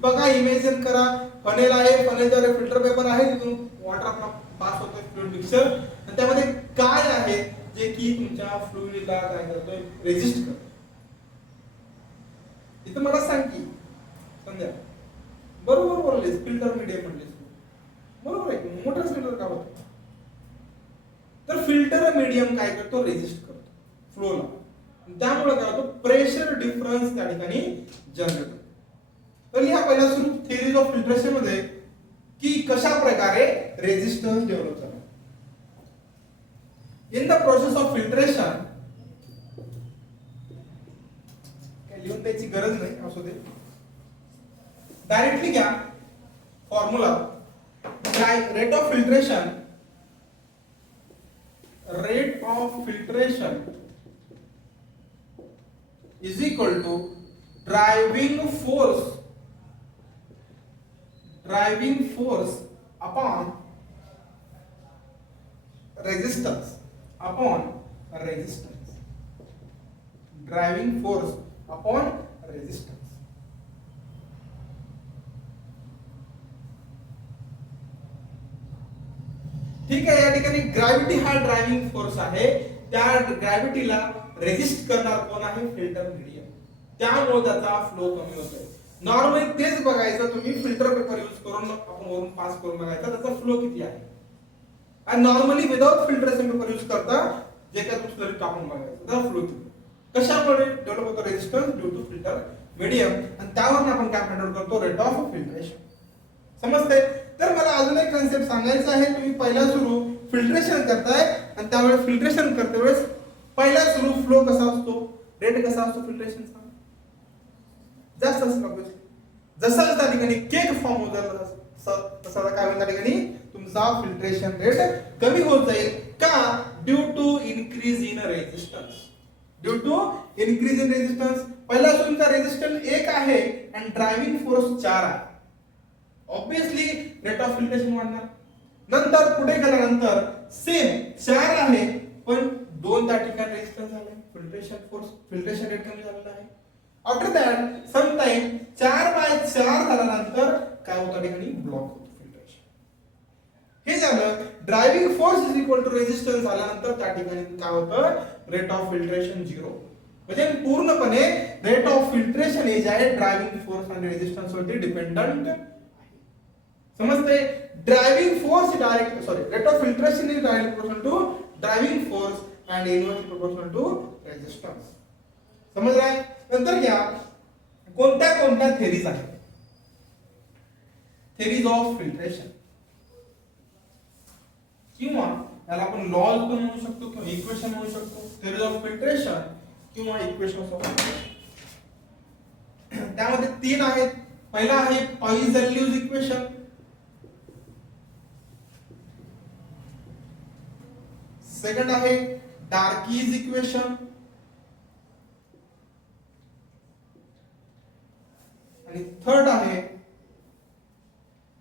बघा, इमेजिन करा, फनेल आहे, फनेलद्वारे फिल्टर पेपर आहे, तिथून वॉटर आपला पास होतोय फ्लुइड मिक्सर, आणि त्यामध्ये काय आहे जे की तुमच्या फ्लुइडला काय करतोय, रेझिस्ट करतोय. इथं मला सांग की संध्या बरोबर बोललेस, फिल्टर मीडियम म्हणलेस बरोबर आहे, मोटर फिल्टर का होतं, तर फिल्टर मीडियम काय करतो, रेझिस्ट करतो फ्लोला, त्यामुळे काय होतं, प्रेशर डिफरन्स त्या ठिकाणी जनरेट होतो. तर या पहिला सुरू थेरीज ऑफ फिल्ट्रेशन मध्ये की कशा प्रकारे रेझिस्टन्स डेव्हलप झाला. In the process of filtration, लिहून द्यायची गरज नाही, असू दे, डायरेक्टली घ्या formula. Rate of filtration is equal to driving force upon resistance, driving force upon resistance. ठीक आहे, या ठिकाणी ग्रॅव्हिटी हा ड्रायव्हिंग फोर्स आहे. त्या ग्रॅव्हिटीला रेजिस्ट करणार कोण आहे? Filter medium. त्यामुळे त्याचा फ्लो कमी होतोय. नॉर्मली तेच बघायचं तुम्ही, फिल्टर पेपर यूज करून आपण वरून पास करून बघायचा त्याचा फ्लो किती आहे. आणि normally without filtration paper use करता जे काय तुम्ही स्लरी टाकून बघायचं त्याचा फ्लो किती. कशामुळे डेव्हलप होतो? Resistance due to filter medium. आणि त्यावर आपण काय फाइंड आउट करतो? Rate of filtration. समजते? तर मला अजून एक कन्सेप्ट सांगायचा आहे. तुम्ही पहिला सुरू फिल्ट्रेशन करताय आणि त्यावेळेस फिल्ट्रेशन करते वेळेस पहिला सुरू फ्लो कसा असतो? रेट कसा असतो फिल्ट्रेशनचा? जास्त असतो. जसं त्या ठिकाणी केक फॉर्म होत तसा काय होईल त्या ठिकाणी तुमचा फिल्ट्रेशन रेट कमी होत जाईल. का? Due to increase in resistance. पहिला तुमचा रेजिस्टन्स 1 आहे आणि ड्रायव्हिंग फोर्स 4 आहे. ऑब्वियसली रेट ऑफ फिल्ट्रेशन वाढणार. नंतर पुढे गेल्यानंतर सेम 4 आहे पण 2 त्या ठिकाणी रेजिस्टन्स झाले, फिल्ट्रेशन रेट कमी झालेला आहे. आफ्टर दॅट सम टाइम 4/4 झाल्यानंतर काय होतं त्या ठिकाणी? ब्लॉक होतो फिल्ट्रेशन. हे झालं driving force is equal to resistance झाल्यानंतर त्या ठिकाणी काय होतं? Rate of filtration 0. म्हणजे पूर्णपणे रेट ऑफ फिल्ट्रेशन हे जे आहे ड्रायव्हिंग फोर्स आणि रेजिस्टन्स वरती डिपेंडंट. समजते? Driving force direct rate of filtration is direct proportional to driving force and inversely proportional to resistance. समजलाय? नंतर घ्या कोणत्या थेरीज आहेत? थेरीज ऑफ फिल्ट्रेशन किंवा याला आपण लॉज पण म्हणू शकतो किंवा इक्वेशन म्हणू शकतो. थेरीज ऑफ फिल्ट्रेशन किंवा इक्वेशन्स ऑफ फिल्ट्रेशन. त्यामध्ये 3 आहेत. पहिला आहे पॉइसनल्यूज इक्वेशन, सेकंड आहे डार्कीज इक्वेशन आणि थर्ड आहे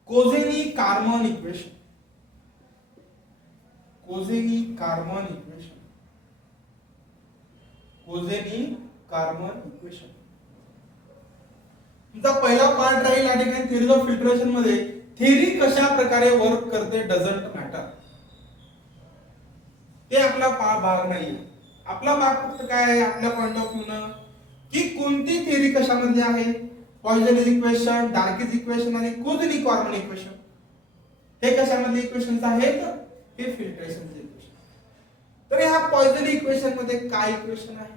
कोझेनी-कार्मन इक्वेशन. तुमचा पहिला पार्ट राहील या ठिकाणी थेरीज ऑफ फिल्ट्रेशन मध्ये. थेरी कशा प्रकारे वर्क करते डझंट मॅटर. ते आपला भाग नाही. आपला भाग फक्त काय आहे? आपल्या पॉइंट ऑफ व्ह्यू न की कोणती थेरी कशामध्ये आहे? पॉइसनल्यूज इक्वेशन, डार्कीज इक्वेशन आणि कोझेनी-कार्मन इक्वेशन. हे कशामध्ये इक्वेशन्स आहेत? हे फिल्ट्रेशनचे इक्वेशन. तर ह्या पॉइसनली इक्वेशन मध्ये काय इक्वेशन आहे?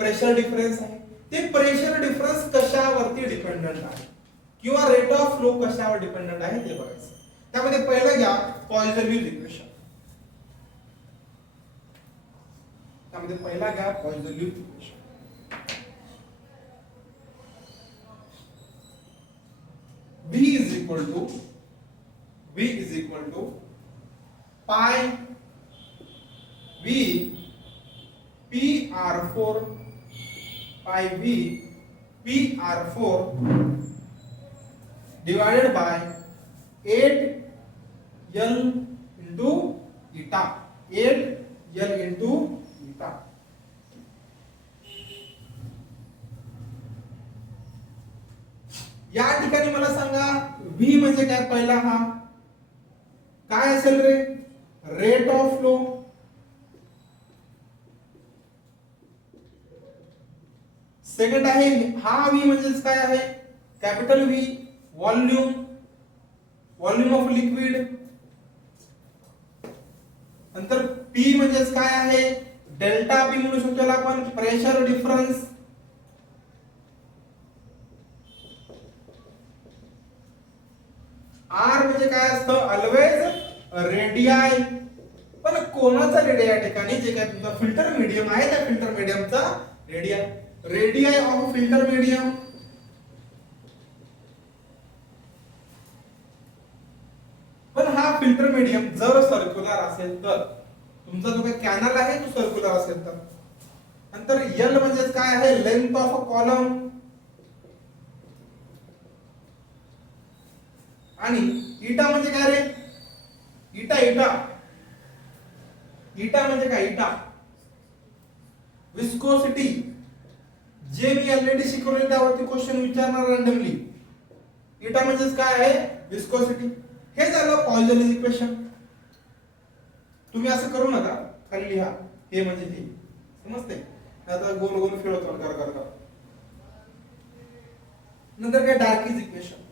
प्रेशर डिफरन्स आहे. ते प्रेशर डिफरन्स कशावरती डिपेंडंट आहे किंवा रेट ऑफ फ्लो कशावर डिपेंडंट आहे ते बघायचं. त्यामध्ये पहिलं घ्या पॉइसनल्यूज इक्वेशन. त्यामध्ये पहिला घ्या पॉइसनल्यूज equation. V is equal to pi V PR4 pi V PR4 divided by 8L into eta. 8L into eta. या ठिकाणी मला सांगा V म्हणजे काय? पहिला हा काय असेल रे? Rate of flow. सेकंड आहे हा V म्हणजे काय आहे? Capital V, volume of liquid. नंतर P म्हणजे काय आहे? डेल्टा P म्हणू शकतो आपण, प्रेशर डिफरन्स. R म्हणजे काय असतं? Always radii. पण कोणाचा रेडियाई या ठिकाणी जे काय तुमचा फिल्टर मीडियम आहे त्या फिल्टर मीडियमचा रेडियाई ऑफ फिल्टर मीडियम पण हा फिल्टर मीडियम जर सर्क्युलर असेल तर तुमचा जो काही कॅनल आहे तो सर्क्युलर असेल तर नंतर एल म्हणजे काय आहे लेंथ ऑफ अ कॉलम आणि इटा म्हणजे काय रे इटा म्हणजे काय इटा विस्कोसिटी जे मी ऑलरेडी शिकवले त्यावरती क्वेश्चन विचारणार रँडमली इटा म्हणजे काय आहे विस्कोसिटी हे झालं पॉइजनस इक्वेशन तुम्ही असं करू नका खाली लिहा हे म्हणजे हे समजते आता गोल गोल फिरवतो कर नंतर काय डार्किस इक्वेशन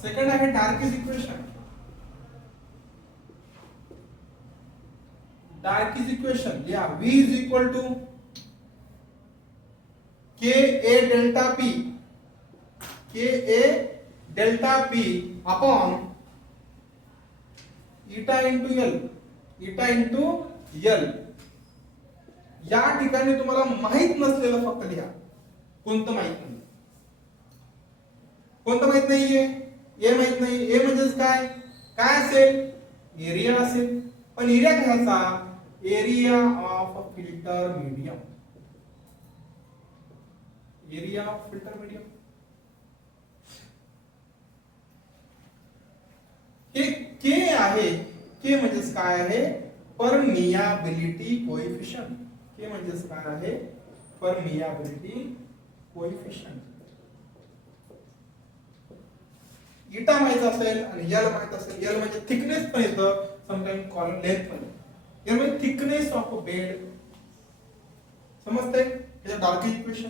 सेकंड आहे डार्किस इक्वेशन या V is equal to Ka delta P upon eta into L या ठिकाणी तुम्हाला माहित नसलेलं फक्त लिहा कोणतं माहित नाहीये ए माहित नाही ए म्हणजेच काय असेल एरिया असेल पण एरिया घ्यायचा एरिया ऑफ फिल्टर मीडियम हे के आहे के म्हणजेच काय आहे परमियाबिलिटी कोएफिशिएंट के म्हणजेच काय आहे परमियाबिलिटी कोएफिशिएंट इटा माहित असेल आणि एल माहित असेल एल म्हणजे थिकनेस पण येतं समटाइम कॉलम लेंथ पण एल म्हणजे थिकनेस ऑफ अ बेड समजते हे डार्किस इक्वेशन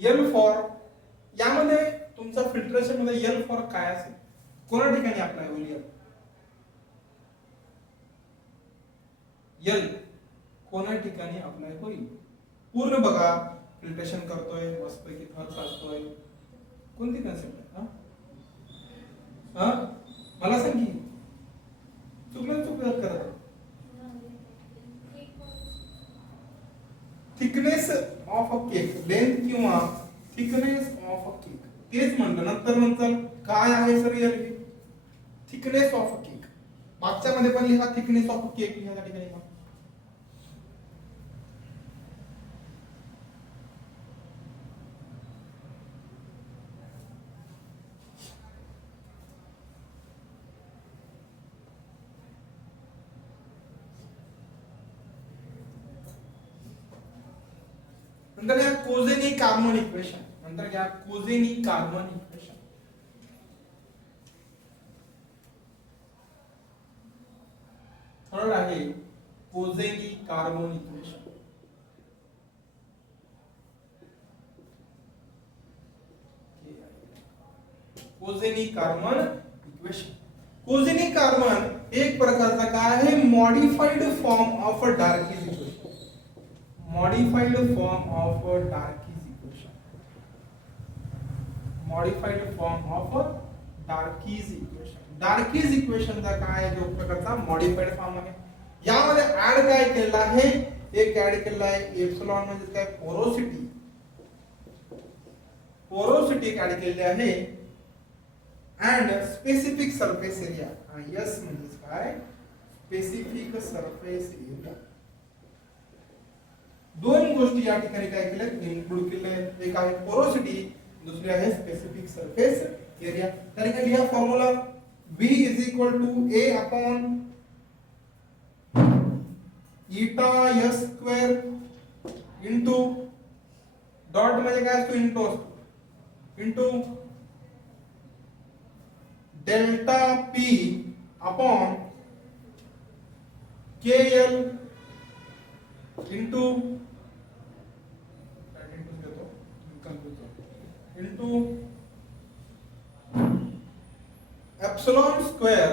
एल फॉर यामध्ये तुमचा फिल्ट्रेशन मध्ये एल फॉर काय असेल कोणत्या ठिकाणी अप्लाय होईल एल कोणत्या ठिकाणी अप्लाय होईल पूर्ण बघा फिल्ट्रेशन करतोय मस्तपैकी थर साचतोय कोणती कन्सेप्ट आहे हा मला सांग की चुकलं करा thickness of a cake length किंवा थिकनेस ऑफ अ केक तेच म्हणलं नंतर काय आहे सर यार थिकनेस ऑफ अ केक मागच्या मध्ये पण लिहा थिकनेस ऑफ अ केक लिहा ठिकाणी नंतर या कोझेनी कार्बन इक्वेशन थर्ड आहे Kozeny Carman equation Kozeny Carman एक प्रकारचा काय आहे modified form of Darcy's equation modified form of Darcy's equation Darcy's इक्वेशनचा काय जो प्रकारचा मॉडिफाइड फॉर्म आहे यामध्ये ऍड काय केलेलं आहे एक ऍड केलेलं आहे एप्सिलॉन म्हणजे काय पोरोसिटी ऍड केलेली आहे and specific surface area आणि S म्हणजे काय specific surface area दोन गोष्टी या ठिकाणी काय केल्यात इन्क्लूड केल्या एक आहे पोरोसिटी दुसरी आहे स्पेसिफिक सरफेस एरिया तर इथे लिहा formula V is equal to A upon eta S square into dot म्हणजे काय असतो into delta P upon KL into epsilon square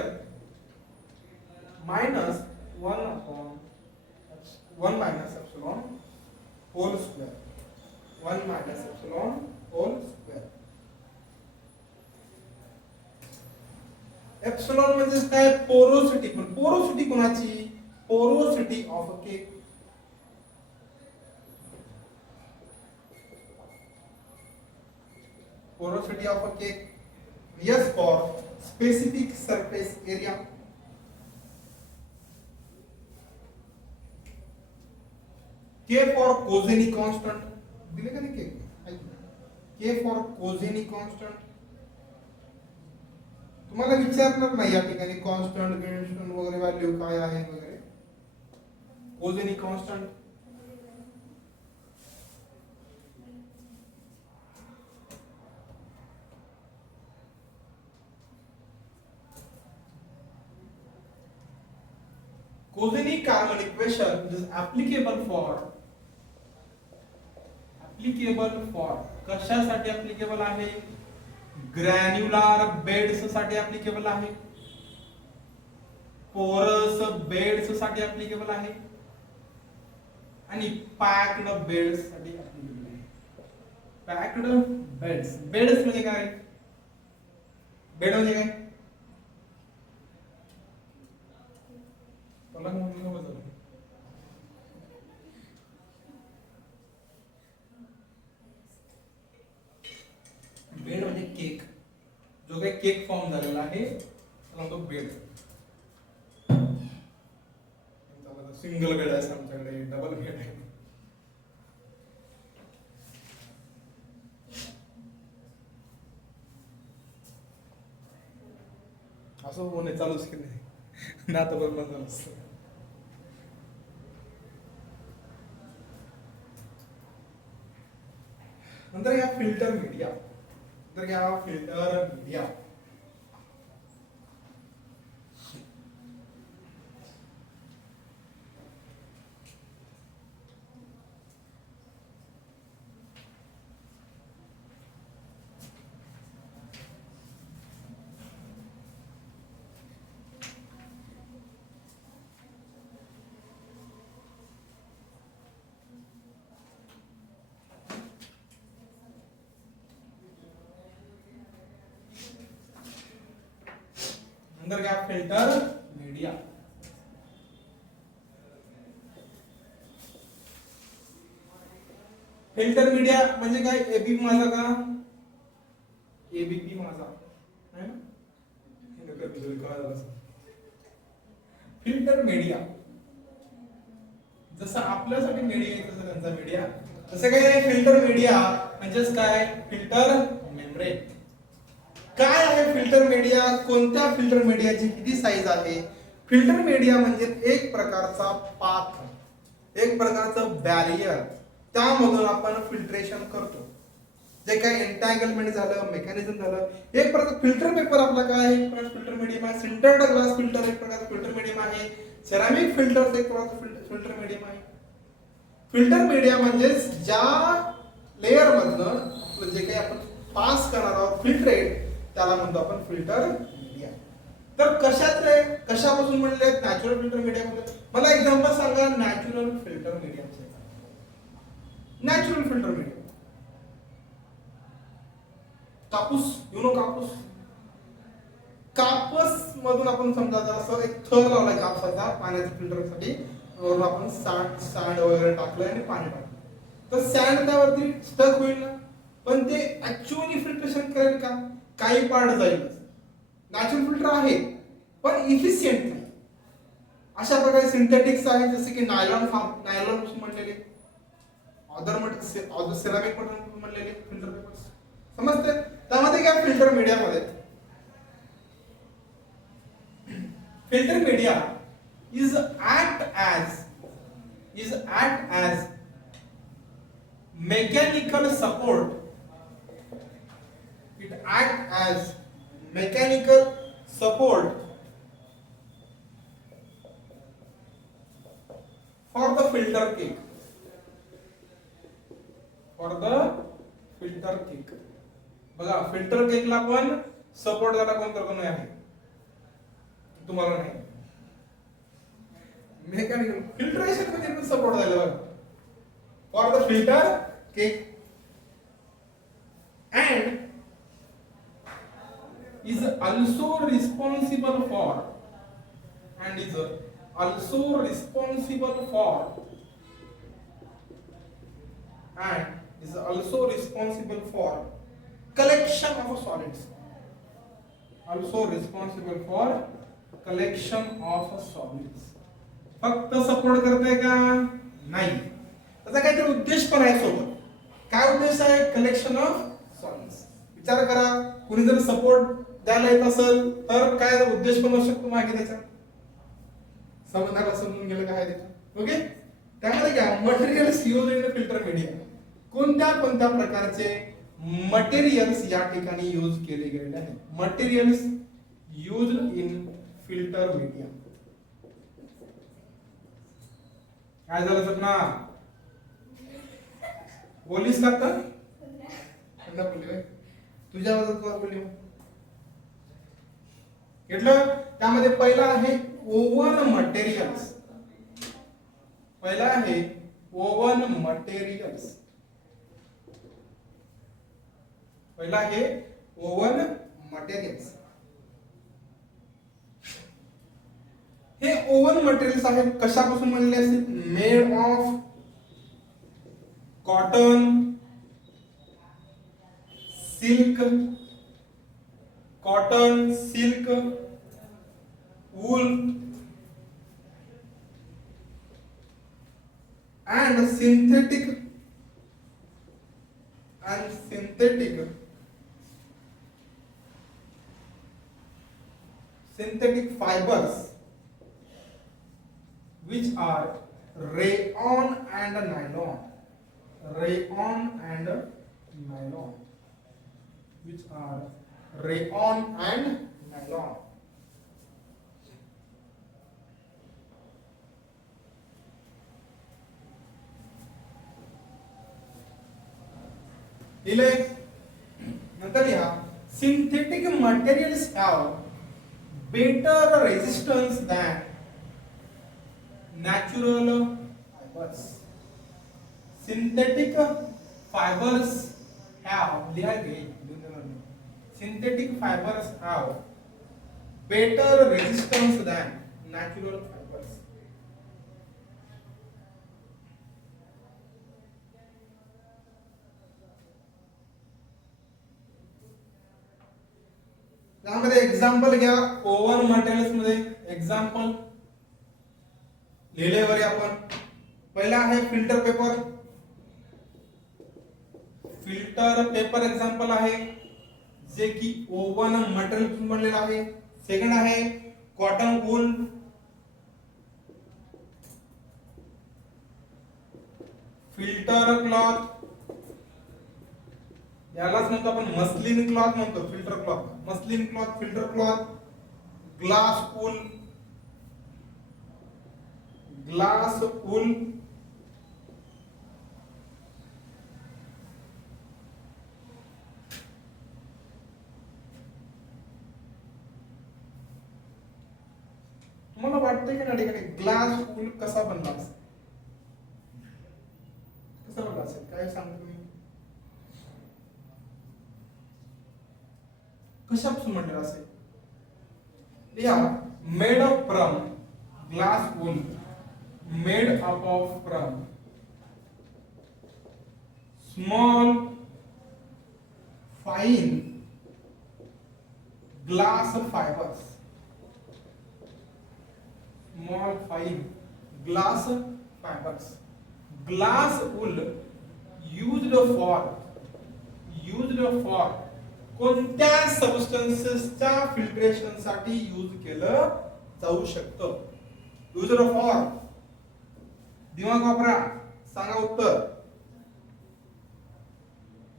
minus 1 upon 1 minus epsilon whole square 1 minus epsilon whole square. Epsilon म्हणजे काय? पोरोसिटी. पण पोरोसिटी कोणाची? Porosity of a cake. porosity of a cake. S for specific surface area. K for Kozeny constant. दिले का नाही K? K for Kozeny constant. तुम्हाला विचारणार नाही या ठिकाणी कॉन्स्टंट वगैरे व्हॅल्यू काय आहे वगैरे. Kozeny constant. Kozeny-Kalman equation is applicable for कशासाठी applicable आहे? ग्रॅन्युलर बेड्स साठी applicable आहे, पोरस बेड्स साठी applicable आहे आणि पॅक्ड बेड्स साठी applicable आहे. Packed beds. बेड्स म्हणजे काय? बेड म्हणजे काय? बेड म्हणजे केक. जो काही केक फॉर्म झालेला आहे त्याला तो बेड. सिंगल बेड आहे आमच्याकडे, डबल बेड आहे. असं होणे चालूच केलं नाही ना, आता बरोबर झालं असतं. नंतर या फिल्टर मीडिया. अंदर क्या? Filter media. फिल्टर मीडिया म्हणजे काय? एबीपी माझा का? एबीपी माझा है ना. फिल्टर मीडिया जसं आपल्यासाठी मीडिया आहे तसं त्यांचा मीडिया. जसं काय फिल्टर मीडिया म्हणजेच काय? Filter membrane. काय आहे फिल्टर मीडिया? कोणत्या फिल्टर मीडियाची किती साईज आहे? फिल्टर मीडिया म्हणजे एक प्रकारचा पाथ, एक प्रकारचं बॅरियर, त्यामधून आपण फिल्ट्रेशन करतो. जे काय एंटँगलमेंट झालं, मेकॅनिझम झालं. एक प्रकार फिल्टर पेपर आपला काय आहे? एक प्रकार फिल्टर मीडियम आहे. सिंटर्ड ग्लास फिल्टर एक प्रकारचा फिल्टर मीडियम आहे. सेरामिक फिल्टर एक प्रकारचा फिल्टर मीडियम आहे. फिल्टर मीडिया म्हणजे ज्या लेयर मधनं आपलं जे काही आपण पास करणार आहोत फिल्ट्रेट, त्याला म्हणतो आपण फिल्टर मीडिया. तर कशापासून म्हणले? नॅचरल फिल्टर मीडिया मध्ये. मला एक्झाम्पल सांगा नॅचरल फिल्टर मीडियाचे. नॅचरल फिल्टर मीडिया कापूस, कापूस. कापूस मधून आपण समजा असं एक थर लावलाय कापसाचा पाण्याच्या फिल्टरसाठी, वरून आपण सँड वगैरे टाकलंय आणि पाणी टाकलं, तर सँड त्यावरती स्टक होईल ना, पण ते ऍक्च्युअली फिल्ट्रेशन करेल का? काही पार्ट जाईल. नॅचरल फिल्टर आहे पण इफिशियंट नाही. अशा प्रकारे सिंथेटिक्स आहे, जसे की नायलॉन म्हणलेले, सेरामिक म्हणलेले फिल्टर पेपर्स. समजते? त्यामध्ये काय फिल्टर मीडियामध्ये filter media is act as mechanical support. It act as mechanical support for the filter cake. For the filter cake. बघा फिल्टर केकला पण सपोर्ट द्यायला कोणतं कोण आहे तुम्हाला नाही. मेकॅनिकल फिल्ट्रेशन मध्ये पण सपोर्ट द्यायला बघा. For the filter cake and is also responsible for and is also responsible for and is also responsible for collection of solids. Also responsible for collection of solids. फक्त सपोर्ट करते का नाही, त्याचा काहीतरी उद्देश पण आहे सोबत. काय उद्देश आहे? Collection of solids. विचार करा, कुणी जर सपोर्ट द्यायला येत असेल तर काय उद्देश पण असू शकतो मागे त्याचा. समजून गेलं काय त्याचं. ओके, त्यामध्ये काय materials use in filter media, कोणत्या कोणत्या प्रकारचे मटेरियल्स या ठिकाणी यूज केले गेलेले आहेत. Materials use in filter media. काय झालं सर ना, बोलीस का तर बोलली तुझ्या आवाजात बोलली घेतलं. त्यामध्ये पहिला आहे ओव्हन मटेरियल्स. पहिला आहे ओव्हन मटेरियल्स. पहिला आहे ओव्हन मटेरियल्स. हे ओव्हन मटेरियल्स आहेत कशापासून बनलेले असतील? Made of cotton, silk, cotton, silk, wool and synthetic fibers which are rayon and nylon. Rayon and nylon, which are rayon and nylon. दिले. नंतर या synthetic materials have better resistance than natural fibers. Synthetic fibers have synthetic fibers have better resistance than natural fibers. त्यामध्ये एक्झाम्पल घ्या. ओव्हन मटेरियल्स मध्ये एक्झाम्पल लिहिलेवर आपण पहिला आहे filter paper. Filter paper example आहे जे की ओव्हन मटेरियल पासून बनलेला आहे. सेकंड आहे कॉटन वूल. फिल्टर क्लॉथ, यालाच म्हणतो आपण मस्लिन क्लॉथ म्हणतो. Filter cloth, muslin cloth, filter cloth. Glass wool, glass wool. तुम्हाला वाटतंय की ना ठिकाणी ग्लास वूल कसा बनला असेल? कसा बनला असेल काय सांगतो तुम्ही? कशापासून बनलेला असेल? या made of from glass wool, made up of from small fine glass fibers. Small fine glass fibers. Glass wool used for कोणत्या सबस्टन्सेसच्या फिल्ट्रेशन साठी यूज केलं जाऊ शकतं? यूज्ड फॉर, दिमाग वापरा, सांगा उत्तर.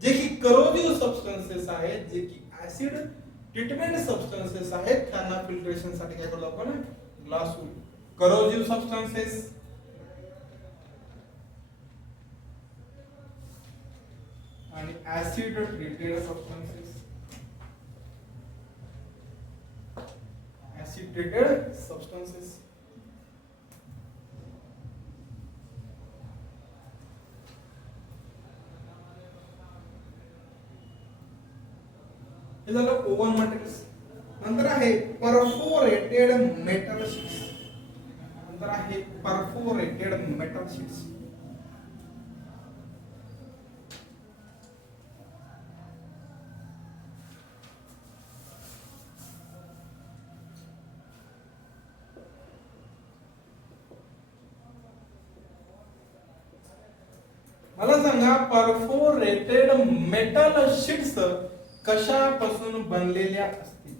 जे की करोजिव्ह सबस्टन्सेस आहेत, जे की ऍसिड ट्रीटमेंट सबस्टन्सेस आहेत त्यांना फिल्ट्रेशन साठी काय करतो आपण ग्लास करोजिव्ह सबस्टन्सेस आणि acid treated substances acid treated substances हे झालं ओव्हन मटेरियल्स नंतर आहे परफोरेटेड मेटल शीट्स नंतर आहे परफोरेटेड मेटल शीट्स मला सांगा परफोरेटेड मेटल शीट्स कशापासून बनलेल्या असतील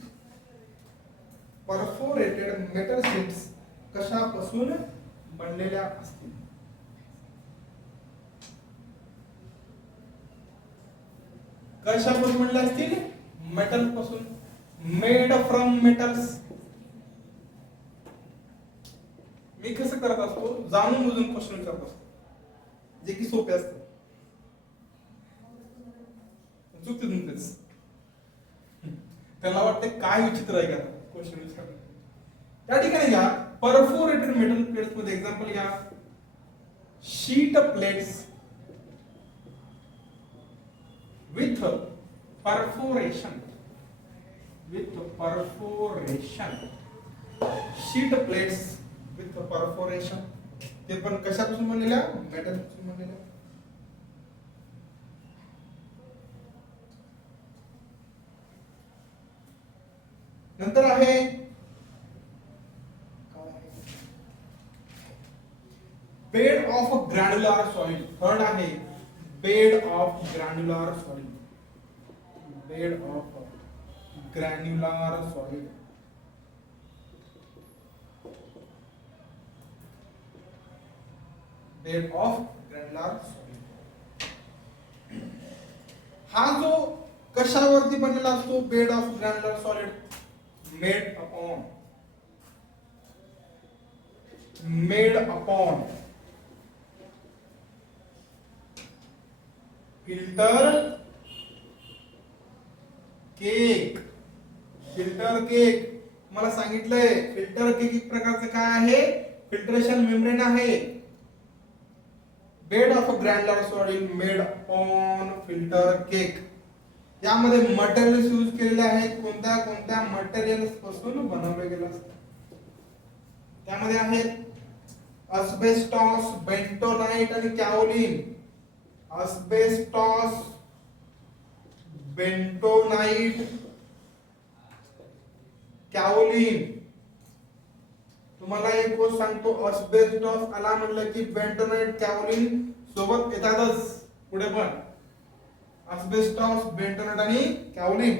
परफोरेटेड मेटल शीट्स कशापासून बनलेल्या असतील कशापासून बनलेल्या असतील मेटल पासून मेड फ्रॉम मेटल्स मी कसं करत असतो जाणून बुजून क्वेश्चन करत असतो जे की सोपे असतात चुकते तुमचेच त्याला वाटते काय विचित्र आहे का क्वेश्चन विचार त्या ठिकाणी घ्या परफोरेटेड मेटल प्लेट्स मध्ये एक्झाम्पल घ्या sheet plates with perforation sheet plates with perforation ते पण कशापासून बनलेल्या मेटल पासून बनलेल्या नंतर आहे bed of granular soil third आहे bed of granular soil bed of granular soil bed of granular soil हा जो कशावरती बनलेला असतो bed of granular solid made upon filter cake मला सांगितलंय फिल्टर केक एक प्रकारचं काय आहे फिल्ट्रेशन मेम्ब्रेन आहे bed of granular soil made upon filter cake यामध्ये मटेरियल्स यूज केलेले आहेत कोणत्या कोणत्या मटेरियल्स पासून बनवले गेले असतात त्यामध्ये आहेत अस्बेस्टॉस बेंटोनाइट आणि कॅओलिन अस्बेस्टॉस बेंटोनाइट कॅओलिन तुम्हाला एक गोष्ट सांगतो अस्बेस्टॉस आला म्हणलं की बेंटोनाइट कॅओलिन सोबत येतातच पुढे पण अस्बेस्टॉस बेंटोनाइट आणि कॅओलिन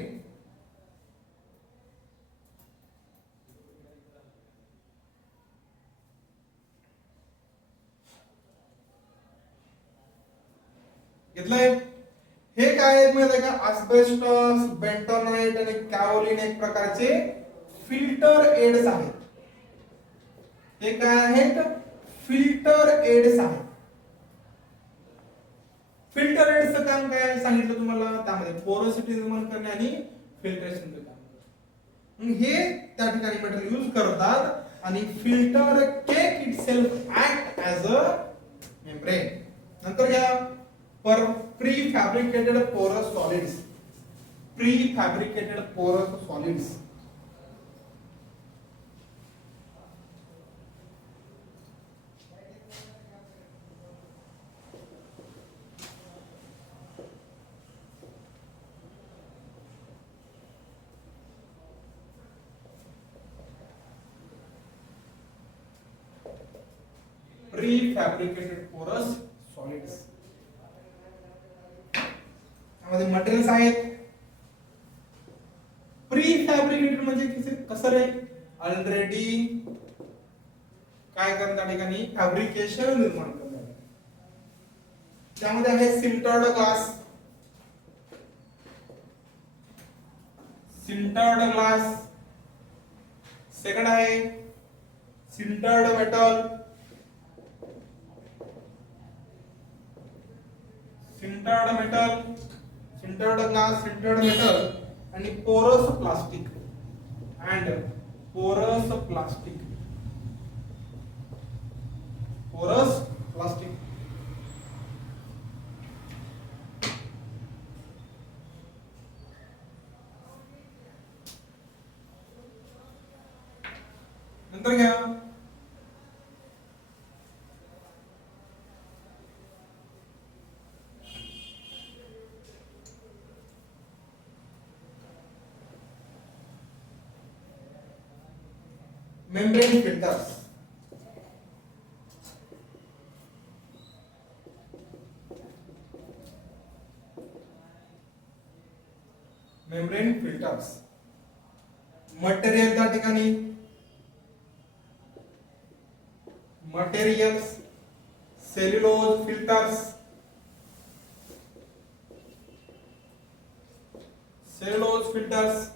घेतलंय हे काय आहेत माहिती आहे का अस्बेस्टॉस बेंटोनाइट आणि कॅओलिन एक प्रकारचे फिल्टर एड्स आहेत हे काय आहेत फिल्टर एड्स आहेत फिल्टर एड्सचं काम काय सांगितलं तुम्हाला त्यामध्ये पोरोसिटी निर्माण करणे आणि फिल्ट्रेशनचं काम हे त्या ठिकाणी मटेरियल यूज करतात आणि filter cake itself act as a membrane नंतर या प्री फॅब्रिकेटेड पोरस सॉलिड्स प्रीफॅब्रिकेटेड पोरस सॉलिड्स यामध्ये मटेरियल्स आहेत प्रीफॅब्रिकेटेड म्हणजे कसं रे ऑलरेडी काय करतात त्या ठिकाणी फॅब्रिकेशन निर्माण करतात त्यामध्ये आहे सिंटर्ड सिंटर्ड ग्लास, सेकंड आहे sintered metal, sintered metal, sintered glass, sintered metal आणि पोरस प्लास्टिक अँड पोरस प्लास्टिक, पोरस प्लास्टिक. नंतर घ्या membrane filters. membrane filters material त्या ठिकाणी materials cellulose filters, cellulose filters.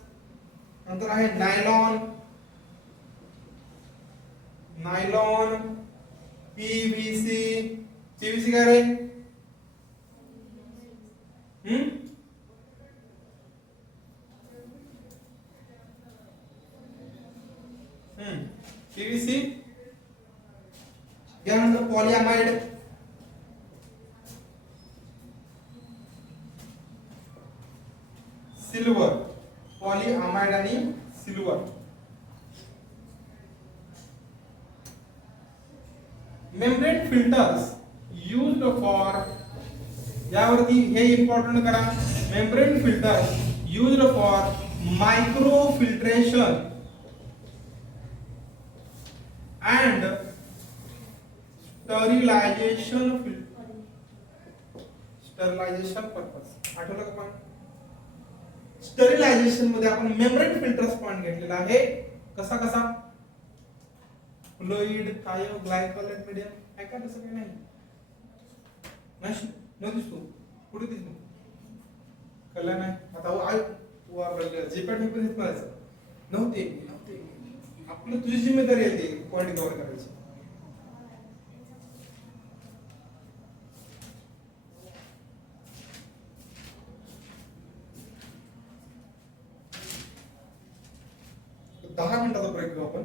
नंतर आहे नायलॉन, नायलॉन, पीव्हीसी, पीव्हीसी काय रे? पीव्हीसी. यानंतर पॉलिअमाइड, सिल्वर, पॉलिअमाइड आणि silver. Membrane filters used for, यावरती हे इम्पॉर्टंट करा, membrane filters used for micro filtration and sterilization, sterilization purpose. आठवलं का पण? स्टरिलायझेशन मध्ये आपण मेम्ब्रेन फिल्टर्स पॉइंट घेतलेला आहे. कसा कसा? फ्लुइड, थायो, ग्लायकोलेट मीडियम. काय का तसं काही नाही. नाही न दिसतो कुठे दिसतो कळलं नाही. आता आय वर जीपॅड हे पण दिसणार नव्हते. आपलं तुझी जिम्मेदारी आहे ते पॉइंट कव्हर करायची. दहा मिनिटाचा ब्रेक घेऊ आपण.